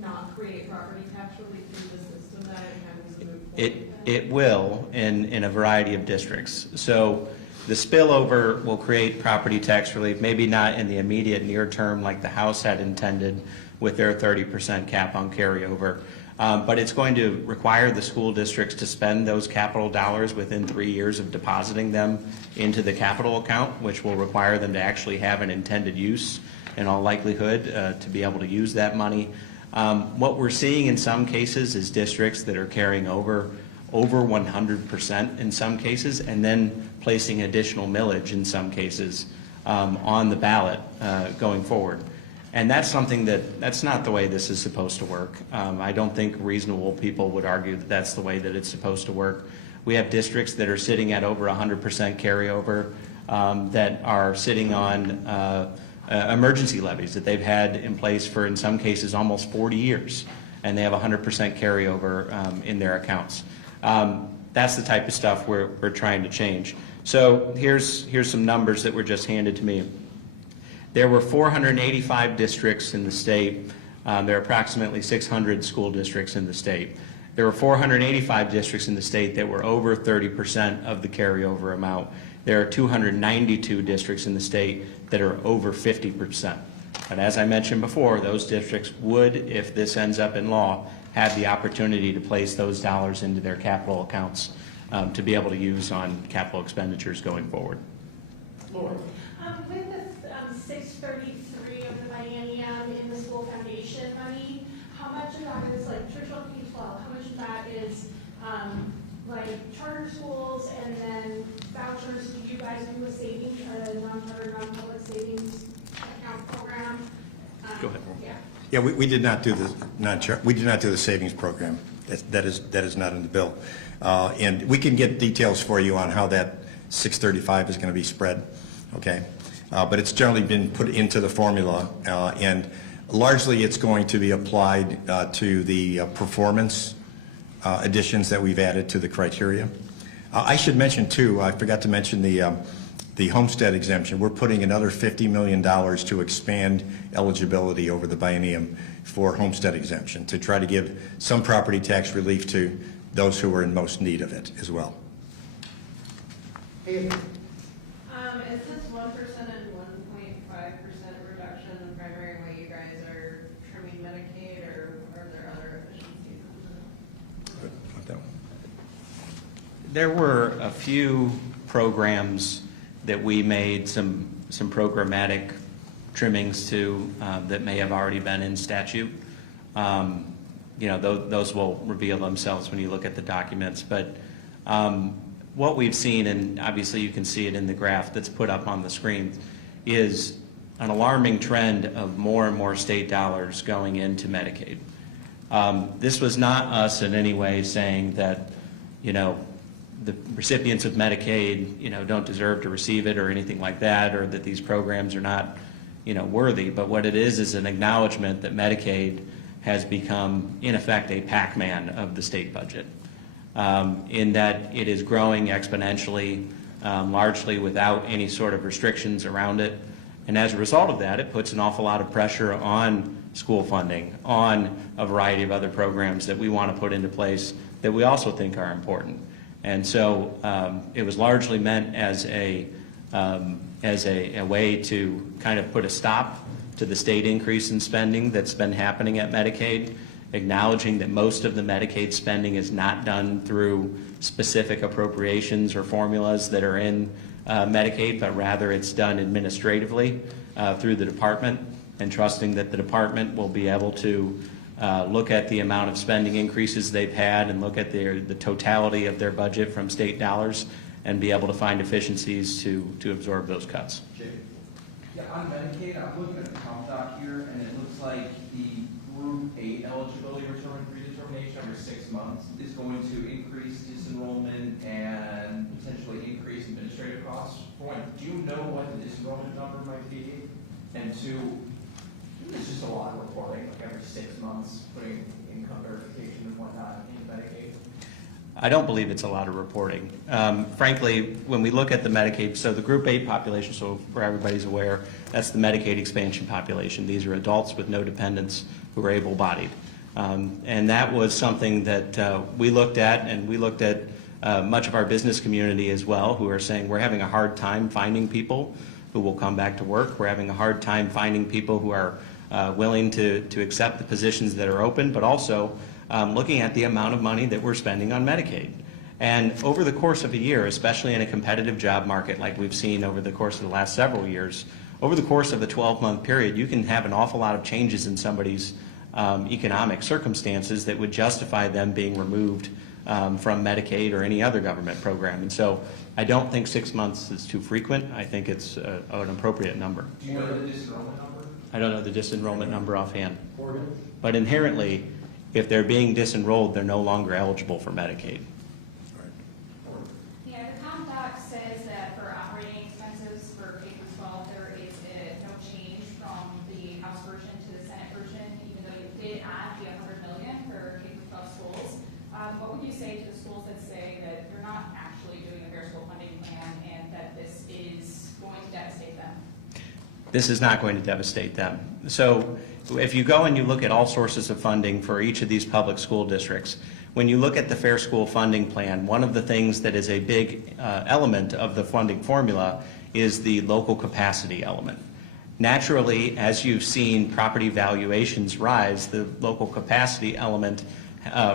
not create property tax relief through the system that it has moved forward? It will in a variety of districts. So The spillover will create property tax relief, maybe not in the immediate near term like the House had intended with their 30% cap on carryover. But it's going to require the school districts to spend those capital dollars within 3 years of depositing them into the capital account, which will require them to actually have an intended use in all likelihood to be able to use that money. What we're seeing in some cases is districts that are carrying over 100% in some cases, and then placing additional millage in some cases on the ballot going forward. And that's something that's not the way this is supposed to work. I don't think reasonable people would argue that that's the way that it's supposed to work. We have districts that are sitting at over 100% carryover that are sitting on emergency levies that they've had in place for, in some cases, almost 40 years, and they have 100% carryover in their accounts. That's the type of stuff we're trying to change. So here's some numbers that were just handed to me. There were 485 districts in the state. There are approximately 600 school districts in the state. There were 485 districts in the state that were over 30% of the carryover amount. There are 292 districts in the state that are over 50%. But as I mentioned before, those districts would, if this ends up in law, have the opportunity to place those dollars into their capital accounts to be able to use on capital expenditures going forward. Lord. With the 633 of the biennium in the school foundation money, how much of that is like traditional K-12? How much of that is like charter schools and then vouchers? Do you guys do a savings, non-public savings account program? Go ahead. Yeah. Yeah, we did not do the savings program. That is not in the bill. And we can get details for you on how that 635 is going to be spread, okay? But it's generally been put into the formula, and largely it's going to be applied to the performance additions that we've added to the criteria. I should mention too, I forgot to mention the homestead exemption. We're putting another $50 million to expand eligibility over the biennium for homestead exemption to try to give some property tax relief to those who are in most need of it as well. Is this 1% and 1.5% reduction the primary way you guys are trimming Medicaid, or are there other efficiencies? There were a few programs that we made some programmatic trimmings to that may have already been in statute. Those will reveal themselves when you look at the documents. But what we've seen, and obviously you can see it in the graph that's put up on the screen, is an alarming trend of more and more state dollars going into Medicaid. This was not us in any way saying that, the recipients of Medicaid, don't deserve to receive it or anything like that, or that these programs are not, worthy. But what it is an acknowledgement that Medicaid has become, in effect, a Pac-Man of the state budget, in that it is growing exponentially, largely without any sort of restrictions around it. And as a result of that, it puts an awful lot of pressure on school funding, on a variety of other programs that we want to put into place that we also think are important. And so it was largely meant as a way to kind of put a stop to the state increase in spending that's been happening at Medicaid, acknowledging that most of the Medicaid spending is not done through specific appropriations or formulas that are in Medicaid, but rather it's done administratively through the department, and trusting that the department will be able to look at the amount of spending increases they've had and look at the totality of their budget from state dollars and be able to find efficiencies to absorb those cuts. Yeah, on Medicaid, I'm looking at the comp doc here, and it looks like the Group 8 eligibility redetermination every 6 months is going to increase disenrollment and potentially increase administrative costs. For one, do you know what the disenrollment number might be? And two, it's just a lot of reporting, like every 6 months, putting income verification and whatnot into Medicaid. I don't believe it's a lot of reporting. Frankly, when we look at the Medicaid, so the Group 8 population, so for everybody's aware, that's the Medicaid expansion population. These are adults with no dependents who are able-bodied. And that was something that we looked at, and we looked at much of our business community as well, who are saying we're having a hard time finding people who will come back to work. We're having a hard time finding people who are willing to accept the positions that are open, but also looking at the amount of money that we're spending on Medicaid. And over the course of a year, especially in a competitive job market like we've seen over the course of the last several years, over the course of a 12-month period, you can have an awful lot of changes in somebody's economic circumstances that would justify them being removed from Medicaid or any other government program. And so I don't think 6 months is too frequent. I think it's an appropriate number. Do you know the disenrollment number? I don't know the disenrollment number offhand. But inherently, if they're being disenrolled, they're no longer eligible for Medicaid. Yeah, the comp doc says that for operating expenses for K-12, there is no change from the House version to the Senate version, even though you did add the $100 million for K-12 schools. What would you say to the schools that say that you're not actually doing a fair school funding plan and that this is going to devastate them? This is not going to devastate them. So if you go and you look at all sources of funding for each of these public school districts, when you look at the Fair School Funding Plan, one of the things that is a big element of the funding formula is the local capacity element. Naturally, as you've seen property valuations rise, the local capacity element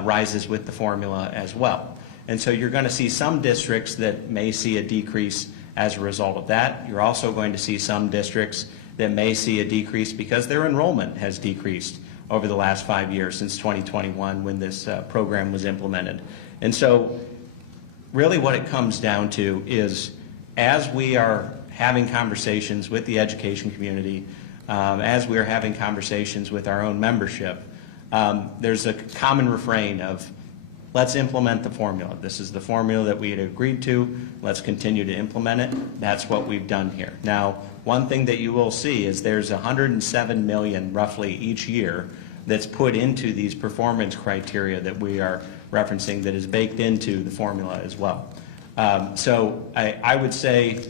rises with the formula as well. And so you're going to see some districts that may see a decrease as a result of that. You're also going to see some districts that may see a decrease because their enrollment has decreased over the last 5 years since 2021 when this program was implemented. And so really what it comes down to is as we are having conversations with the education community, as we are having conversations with our own membership, there's a common refrain of let's implement the formula. This is the formula that we had agreed to. Let's continue to implement it. That's what we've done here. Now, one thing that you will see is there's $107 million roughly each year that's put into these performance criteria that we are referencing that is baked into the formula as well. So I would say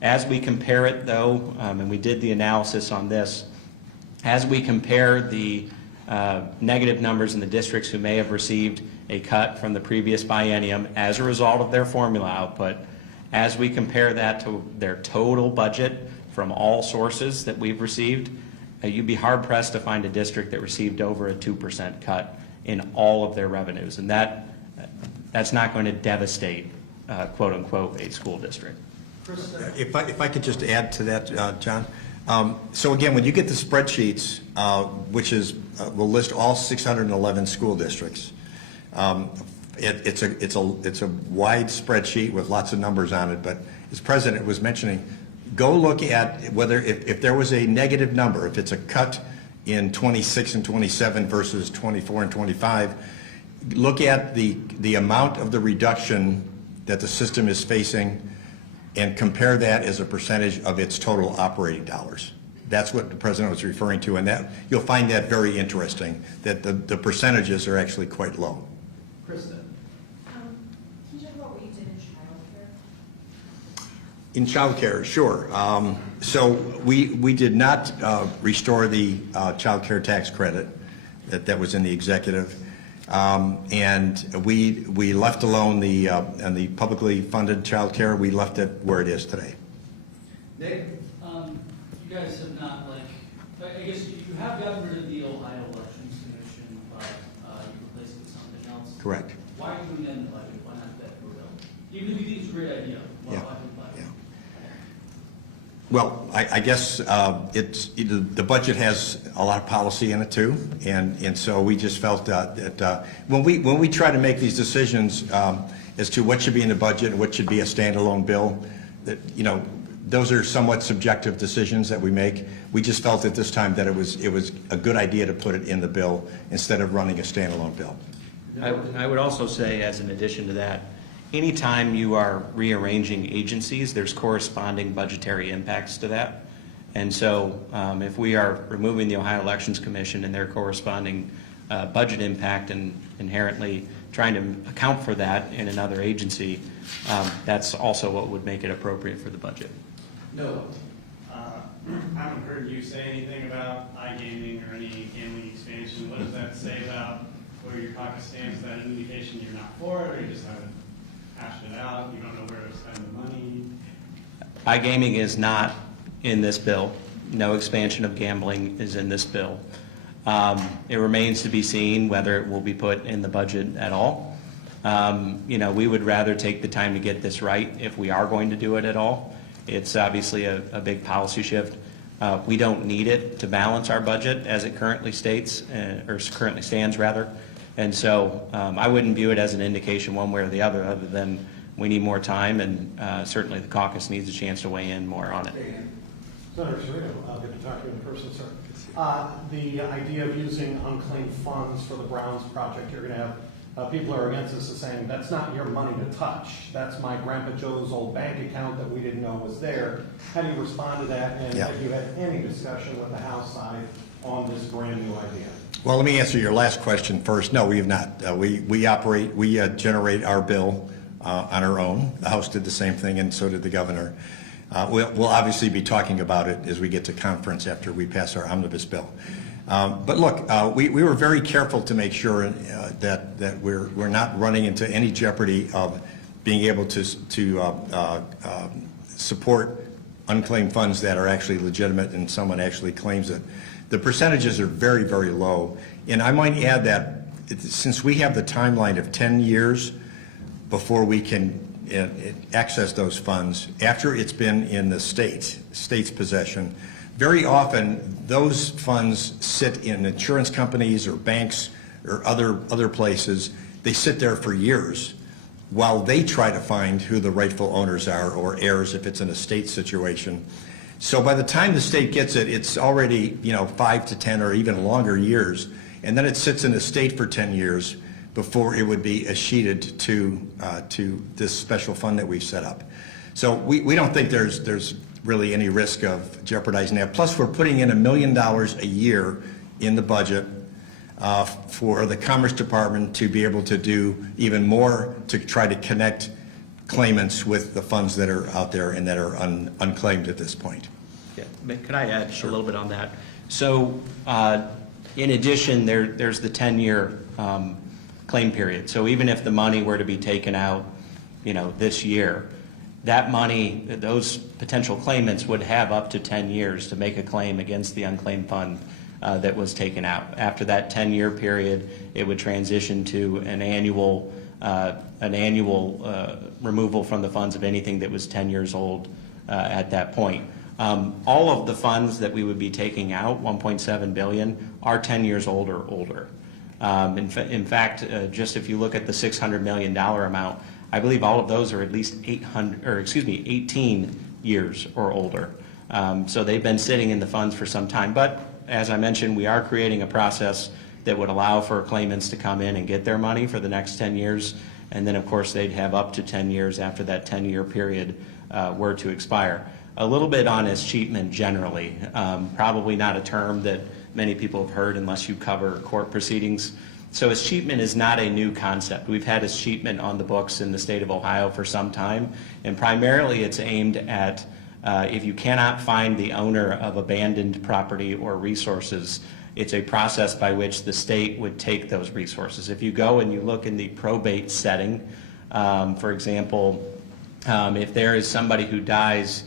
as we compare it though, and we did the analysis on this, as we compare the negative numbers in the districts who may have received a cut from the previous biennium as a result of their formula output, as we compare that to their total budget from all sources that we've received, you'd be hard-pressed to find a district that received over a 2% cut in all of their revenues. And that's not going to devastate, quote-unquote, a school district. If I could just add to that, John. So again, when you get the spreadsheets, which is will list all 611 school districts, it's a wide spreadsheet with lots of numbers on it. But as President was mentioning, go look at whether if there was a negative number, if it's a cut in 26 and 27 versus 24 and 25, look at the amount of the reduction that the system is facing and compare that as a percentage of its total operating dollars. That's what the President was referring to, and that you'll find that very interesting, that the percentages are actually quite low. Kristen? Can you talk about what you did in childcare? In child care, sure. So we did not restore the child care tax credit that was in the executive. And we left alone the publicly funded child care. We left it where it is today. Nick? You guys have not, I guess you have gotten rid of the Ohio Elections Commission, but you replaced it with something else. Correct. Why are you doing that in the budget? Why not that bill? Even if you think it's a great idea, why not the budget? Well, I guess the budget has a lot of policy in it too, and so we just felt that when we try to make these decisions as to what should be in the budget and what should be a standalone bill, that those are somewhat subjective decisions that we make. We just felt at this time that it was a good idea to put it in the bill instead of running a standalone bill. I would also say, as an addition to that, anytime you are rearranging agencies, there's corresponding budgetary impacts to that. And so if we are removing the Ohio Elections Commission and their corresponding budget impact and inherently trying to account for that in another agency, that's also what would make it appropriate for the budget. No. I haven't heard you say anything about iGaming or any gambling expansion. What does that say about where your caucus stands? Is that an indication you're not for it, or you just haven't hash it out, you don't know where to spend the money. iGaming is not in this bill. No expansion of gambling is in this bill. It remains to be seen whether it will be put in the budget at all. We would rather take the time to get this right if we are going to do it at all. It's obviously a big policy shift. We don't need it to balance our budget as it currently states, or currently stands rather. And so I wouldn't view it as an indication one way or the other than we need more time, and certainly the caucus needs a chance to weigh in more on it. Senator Serino, good to talk to you in person, sir. The idea of using unclaimed funds for the Browns project, you're going to have people who are against this is saying that's not your money to touch. That's my Grandpa Joe's old bank account that we didn't know was there. How do you respond to that? And have you had any discussion with the House side on this brand new idea? Well, let me answer your last question first. No, we have not. We generate our bill on our own. The House did the same thing, and so did the governor. We'll obviously be talking about it as we get to conference after we pass our omnibus bill. But look, we were very careful to make sure that we're not running into any jeopardy of being able to support unclaimed funds that are actually legitimate and someone actually claims it. The percentages are very, very low. And I might add that since we have the timeline of 10 years before we can access those funds, after it's been in the state's possession, very often those funds sit in insurance companies or banks or other places. They sit there for years while they try to find who the rightful owners are, or heirs if it's an estate situation. So by the time the state gets it, it's already 5 to 10 or even longer years, and then it sits in a state for 10 years before it would be escheated to this special fund that we've set up. So we don't think there's really any risk of jeopardizing that. Plus, we're putting in $1 million a year in the budget for the Commerce Department to be able to do even more to try to connect claimants with the funds that are out there and that are unclaimed at this point. Yeah. Could I add a little bit on that? So in addition, there's the 10-year claim period. So even if the money were to be taken out, this year, that money, those potential claimants would have up to 10 years to make a claim against the unclaimed fund that was taken out. After that 10-year period, it would transition to an annual removal from the funds of anything that was 10 years old at that point. All of the funds that we would be taking out, $1.7 billion, are 10 years old or older. In fact, just if you look at the $600 million amount, I believe all of those are at least 18 years or older. So they've been sitting in the funds for some time. But as I mentioned, we are creating a process that would allow for claimants to come in and get their money for the next 10 years. And then, of course, they'd have up to 10 years after that 10-year period were to expire. A little bit on escheatment generally. Probably not a term that many people have heard unless you cover court proceedings. So escheatment is not a new concept. We've had escheatment on the books in the state of Ohio for some time, and primarily it's aimed at if you cannot find the owner of abandoned property or resources, it's a process by which the state would take those resources. If you go and you look in the probate setting, for example, if there is somebody who dies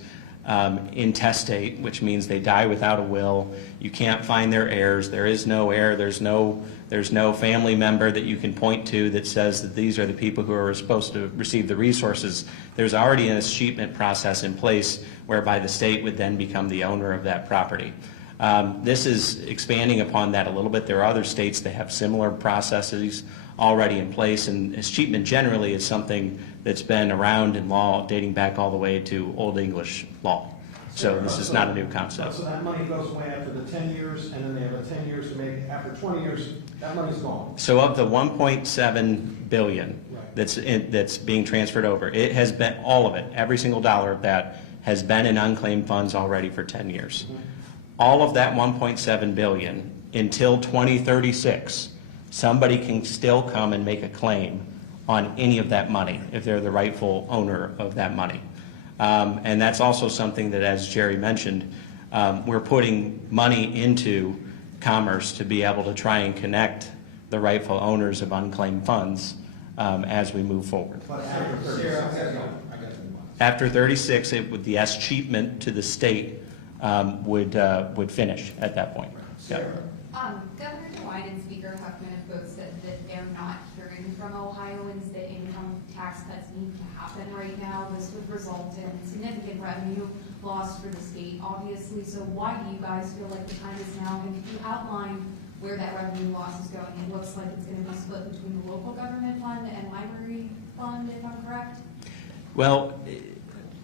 intestate, which means they die without a will, you can't find their heirs, there is no heir, there's no family member that you can point to that says that these are the people who are supposed to receive the resources. There's already an escheatment process in place whereby the state would then become the owner of that property. This is expanding upon that a little bit. There are other states that have similar processes already in place, and escheatment generally is something that's been around in law dating back all the way to Old English law. So this is not a new concept. So that money goes away after the 10 years, and then they have a 10 years to make it. After 20 years, that money's gone. So of the $1.7 billion that's being transferred over, it has been, all of it, every single dollar of that has been in unclaimed funds already for 10 years. Mm-hmm. All of that $1.7 billion until 2036, somebody can still come and make a claim on any of that money if they're the rightful owner of that money. And that's also something that, as Jerry mentioned, we're putting money into Commerce to be able to try and connect the rightful owners of unclaimed funds as we move forward. But after 36, I gotta move on. After 36, it would, the escheatment to the state would finish at that point. Yeah. Governor DeWine and Speaker Huffman have both said that they're not hearing from Ohioans that income tax cuts need to happen right now. This would result in significant revenue loss for the state, obviously. So why do you guys feel like the time is now? And if you outline where that revenue loss is going, it looks like it's going to be split between the local government fund and library fund, if I'm correct? Well,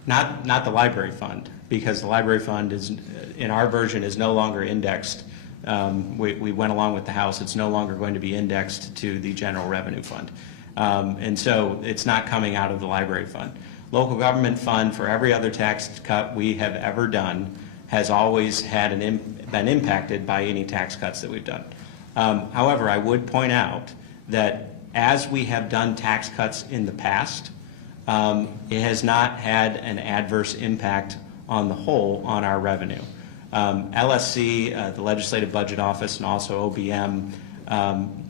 not the library fund, because the library fund is, in our version, is no longer indexed. We went along with the House. It's no longer going to be indexed to the general revenue fund. And so it's not coming out of the library fund. Local government fund, for every other tax cut we have ever done, has always had been impacted by any tax cuts that we've done. However, I would point out that as we have done tax cuts in the past, it has not had an adverse impact on the whole on our revenue. LSC, the Legislative Budget Office, and also OBM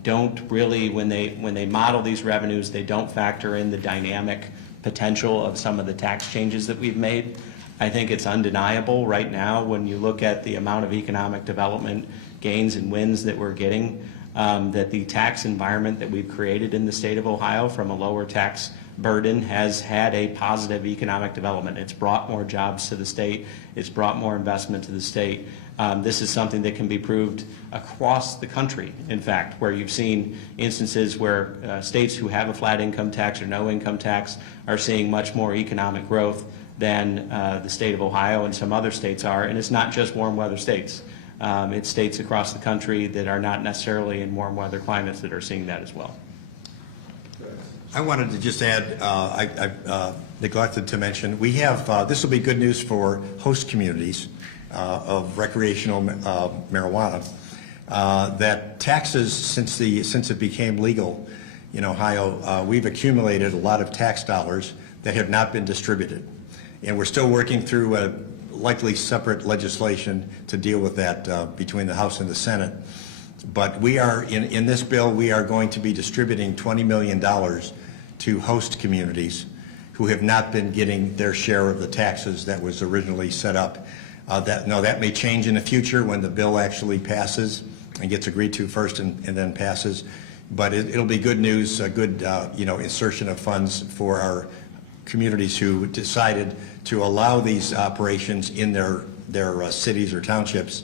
don't really, when they model these revenues, they don't factor in the dynamic potential of some of the tax changes that we've made. I think it's undeniable right now when you look at the amount of economic development gains and wins that we're getting, that the tax environment that we've created in the state of Ohio from a lower tax burden has had a positive economic development. It's brought more jobs to the state. It's brought more investment to the state. This is something that can be proved across the country, in fact, where you've seen instances where states who have a flat income tax or no income tax are seeing much more economic growth than the state of Ohio and some other states are. And it's not just warm weather states. It's states across the country that are not necessarily in warm weather climates that are seeing that as well. I wanted to just add, I neglected to mention, we have, this will be good news for host communities of recreational marijuana, that taxes, since it became legal in Ohio, we've accumulated a lot of tax dollars that have not been distributed. And we're still working through a likely separate legislation to deal with that between the House and the Senate. But we are, in this bill, we are going to be distributing $20 million to host communities who have not been getting their share of the taxes that was originally set up. That may change in the future when the bill actually passes and gets agreed to first and then passes. But it'll be good news, a good insertion of funds for our communities who decided to allow these operations in their cities or townships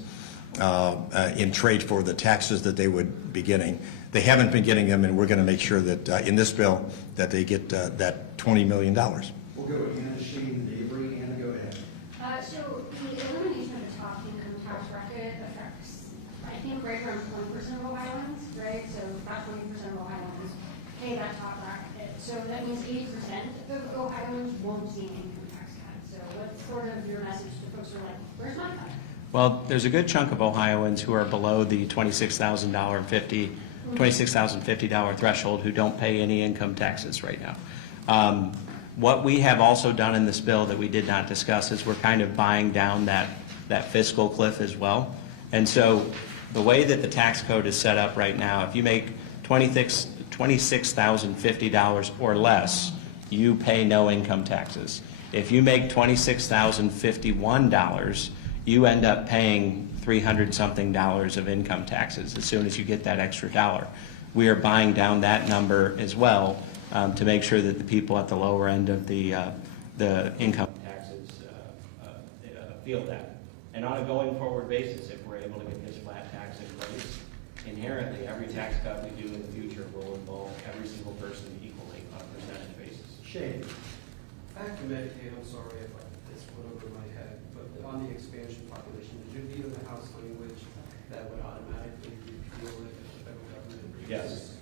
in trade for the taxes that they would be getting. They haven't been getting them, and we're going to make sure that in this bill that they get that $20 million. We'll go with Anna, Shane, Avery. Anna, go ahead. So the elimination of the top income tax bracket affects, I think, right around 20% of Ohioans, right? So about 20% of Ohioans pay that top bracket. So that means 80% of Ohioans won't see an income tax cut. So what's sort of your message to folks who are like, where's my cut? Well, there's a good chunk of Ohioans who are below the $26,050 threshold who don't pay any income taxes right now. What we have also done in this bill that we did not discuss is we're kind of buying down that fiscal cliff as well. And so the way that the tax code is set up right now, if you make $26,050 or less, you pay no income taxes. If you make $26,051, you end up paying $300-something of income taxes as soon as you get that extra dollar. We are buying down that number as well to make sure that the people at the lower end of the income taxes feel that. And on a going forward basis, if we're able to get this flat tax in place, inherently every tax cut we do in the future will involve every single person equally on a percentage basis. Shane. Back to Medicaid, I'm sorry if this went over my head, but on the expansion population, did you leave in the House language that would automatically repeal it if the federal government agrees? Yes,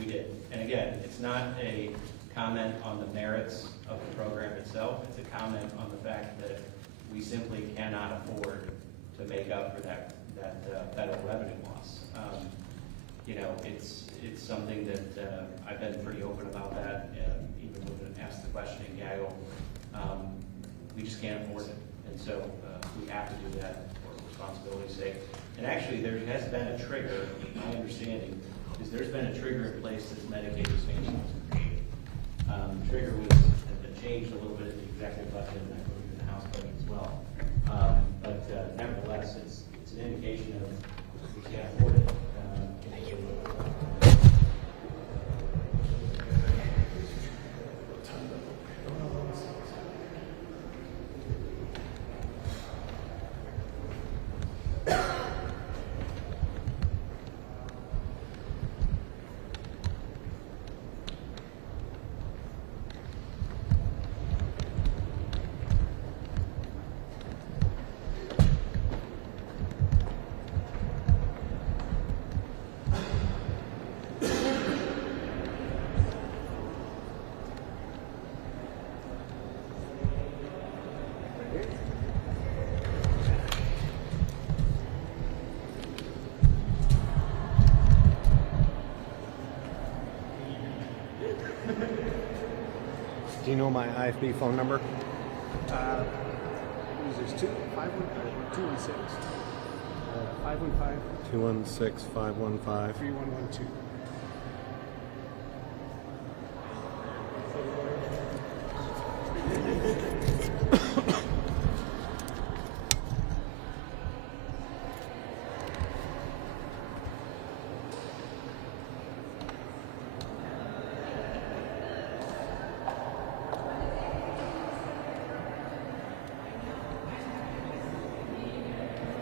we did. And again, it's not a comment on the merits of the program itself. It's a comment on the fact that we simply cannot afford to make up for that federal revenue loss. It's something that I've been pretty open about that, even when asked the question in Gaggle. We just can't afford it. And so we have to do that for responsibility's sake. And actually, there has been a trigger, my understanding, is there's been a trigger in place since Medicaid expansion was Trigger has been changed a little bit in the executive budget and I believe in the House budget as well. But nevertheless, it's an indication of we can't afford it. Do you know my IFB phone number? There's 216. 515. 216 515 3112.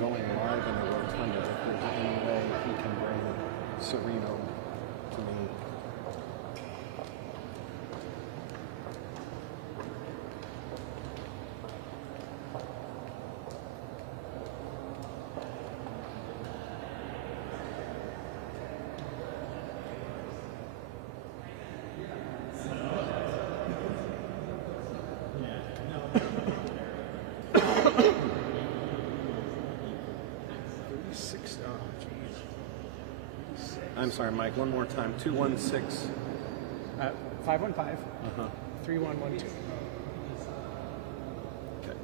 Going live in the rotunda, if there's any way he can bring Sereno to me. I'm sorry, Mike, one more time. 216. 515. 3112. Okay.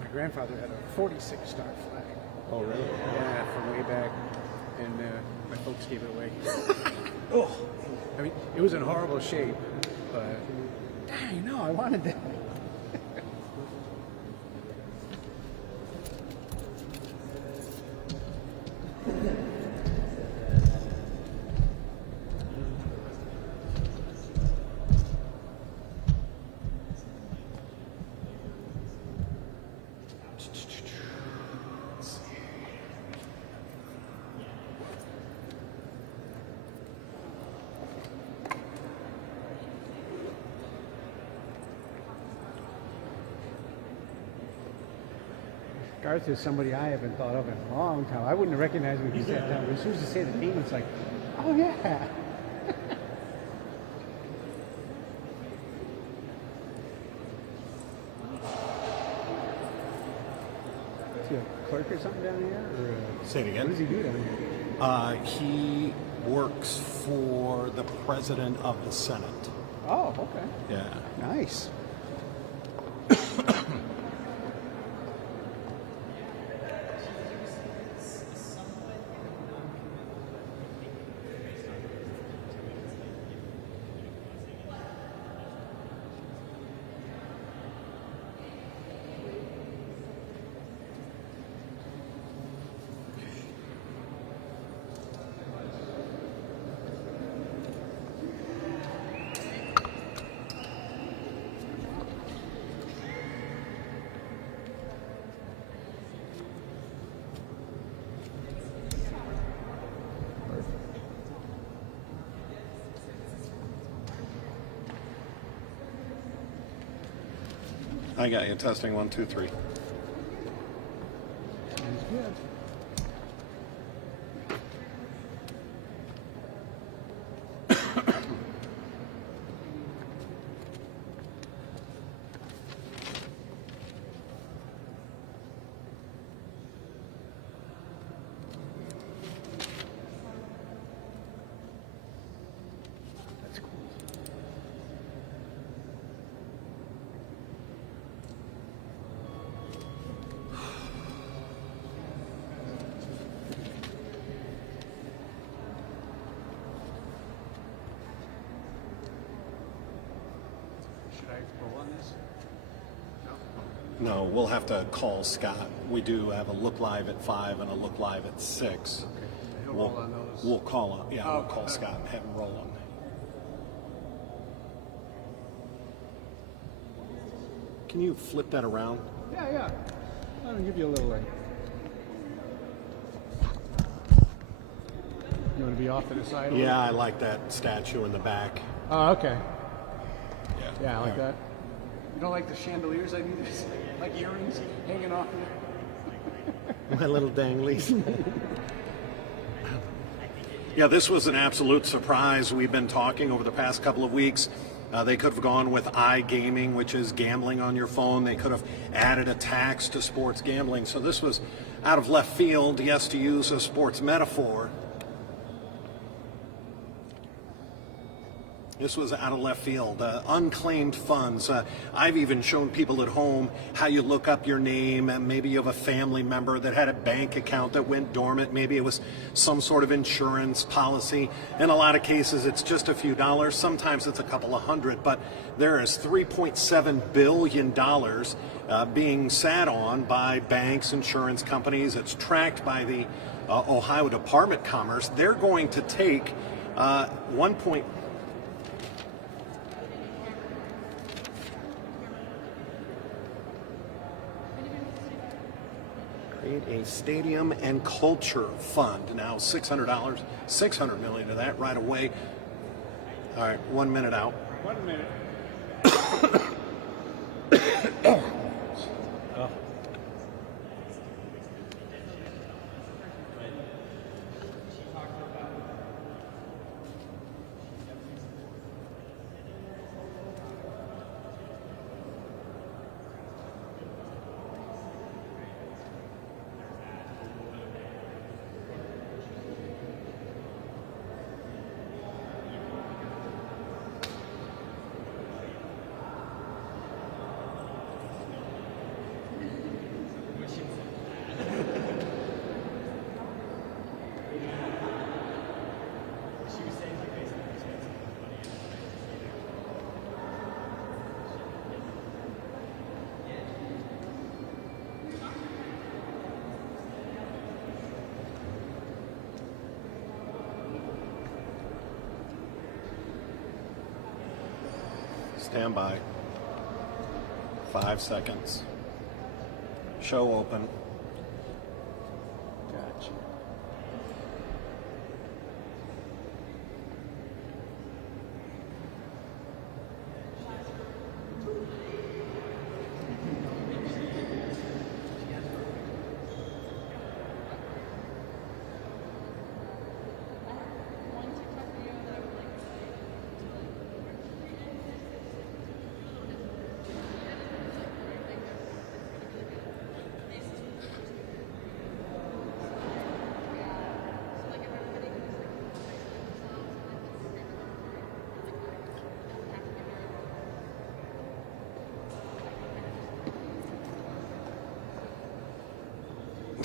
My grandfather had a 46 star flag. Oh, really? Yeah, from way back, and my folks gave it away. Oh, I mean, it was in horrible shape, but dang, no, I wanted that. Garth is somebody I haven't thought of in a long time. I wouldn't have recognized him if he sat down. But as soon as you say the name, it's like, oh yeah. Is he a clerk or something down here? Or, Say it again. What does he do down here? He works for the president of the Senate. Oh, okay. Yeah. Nice. I got you. Testing 1, 2, 3. Sounds good. That's cool. I roll on this? No, we'll have to call Scott. We do have a look live at 5 and a look live at 6. He'll roll on those? We'll call him, yeah, we'll Oh, call Scott and have him roll them. Can you flip that around? Yeah. I'll give you a little light. You want to be off to the side? a Yeah, little? I like that statue in the back. Oh, okay. Yeah, I like Yeah. that. You don't like the chandeliers I do? Like earrings hanging off there? My little danglies. Yeah, this was an absolute surprise. We've been talking over the past couple of weeks. They could have gone with iGaming, which is gambling on your phone. They could have added a tax to sports gambling. So this was out of left field, yes, to use a sports metaphor. This was out of left field. Unclaimed funds. I've even shown people at home how you look up your name, and maybe you have a family member that had a bank account that went dormant. Maybe it was some sort of insurance policy. In a lot of cases, it's just a few dollars. Sometimes it's a couple of hundred, but there is $3.7 billion being sat on by banks, insurance companies. It's tracked by the Ohio Department of Commerce. They're going to take create a stadium and culture fund. Now $600, $600 million of that right away. All right, 1 minute out. 1 minute. Stand by. 5 seconds. Show open. Gotcha.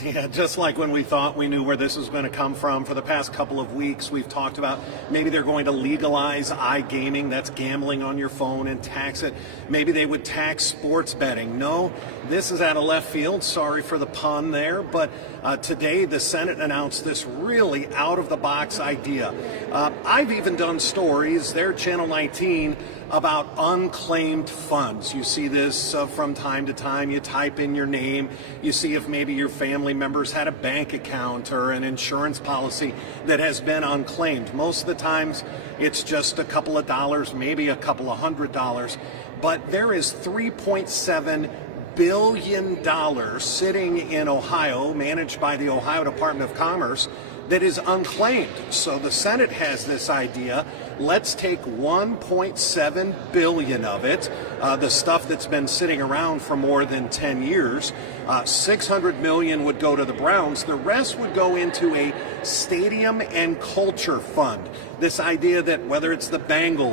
Yeah, just like when we thought we knew where this was going to come from. For the past couple of weeks, we've talked about maybe they're going to legalize iGaming, that's gambling on your phone, and tax it. Maybe they would tax sports betting. No, this is out of left field. Sorry for the pun there, but today the Senate announced this really out-of-the-box idea. I've even done stories, they're Channel 19, about unclaimed funds. You see this from time to time. You type in your name. You see if maybe your family members had a bank account or an insurance policy that has been unclaimed. Most of the times it's just a couple of dollars, maybe a couple of $100. But there is $3.7 billion sitting in Ohio, managed by the Ohio Department of Commerce, that is unclaimed. So the Senate has this idea. Let's take 1.7 billion of it, the stuff that's been sitting around for more than 10 years. 600 million would go to the Browns. The rest would go into a stadium and culture fund. This idea that whether it's the Bengals,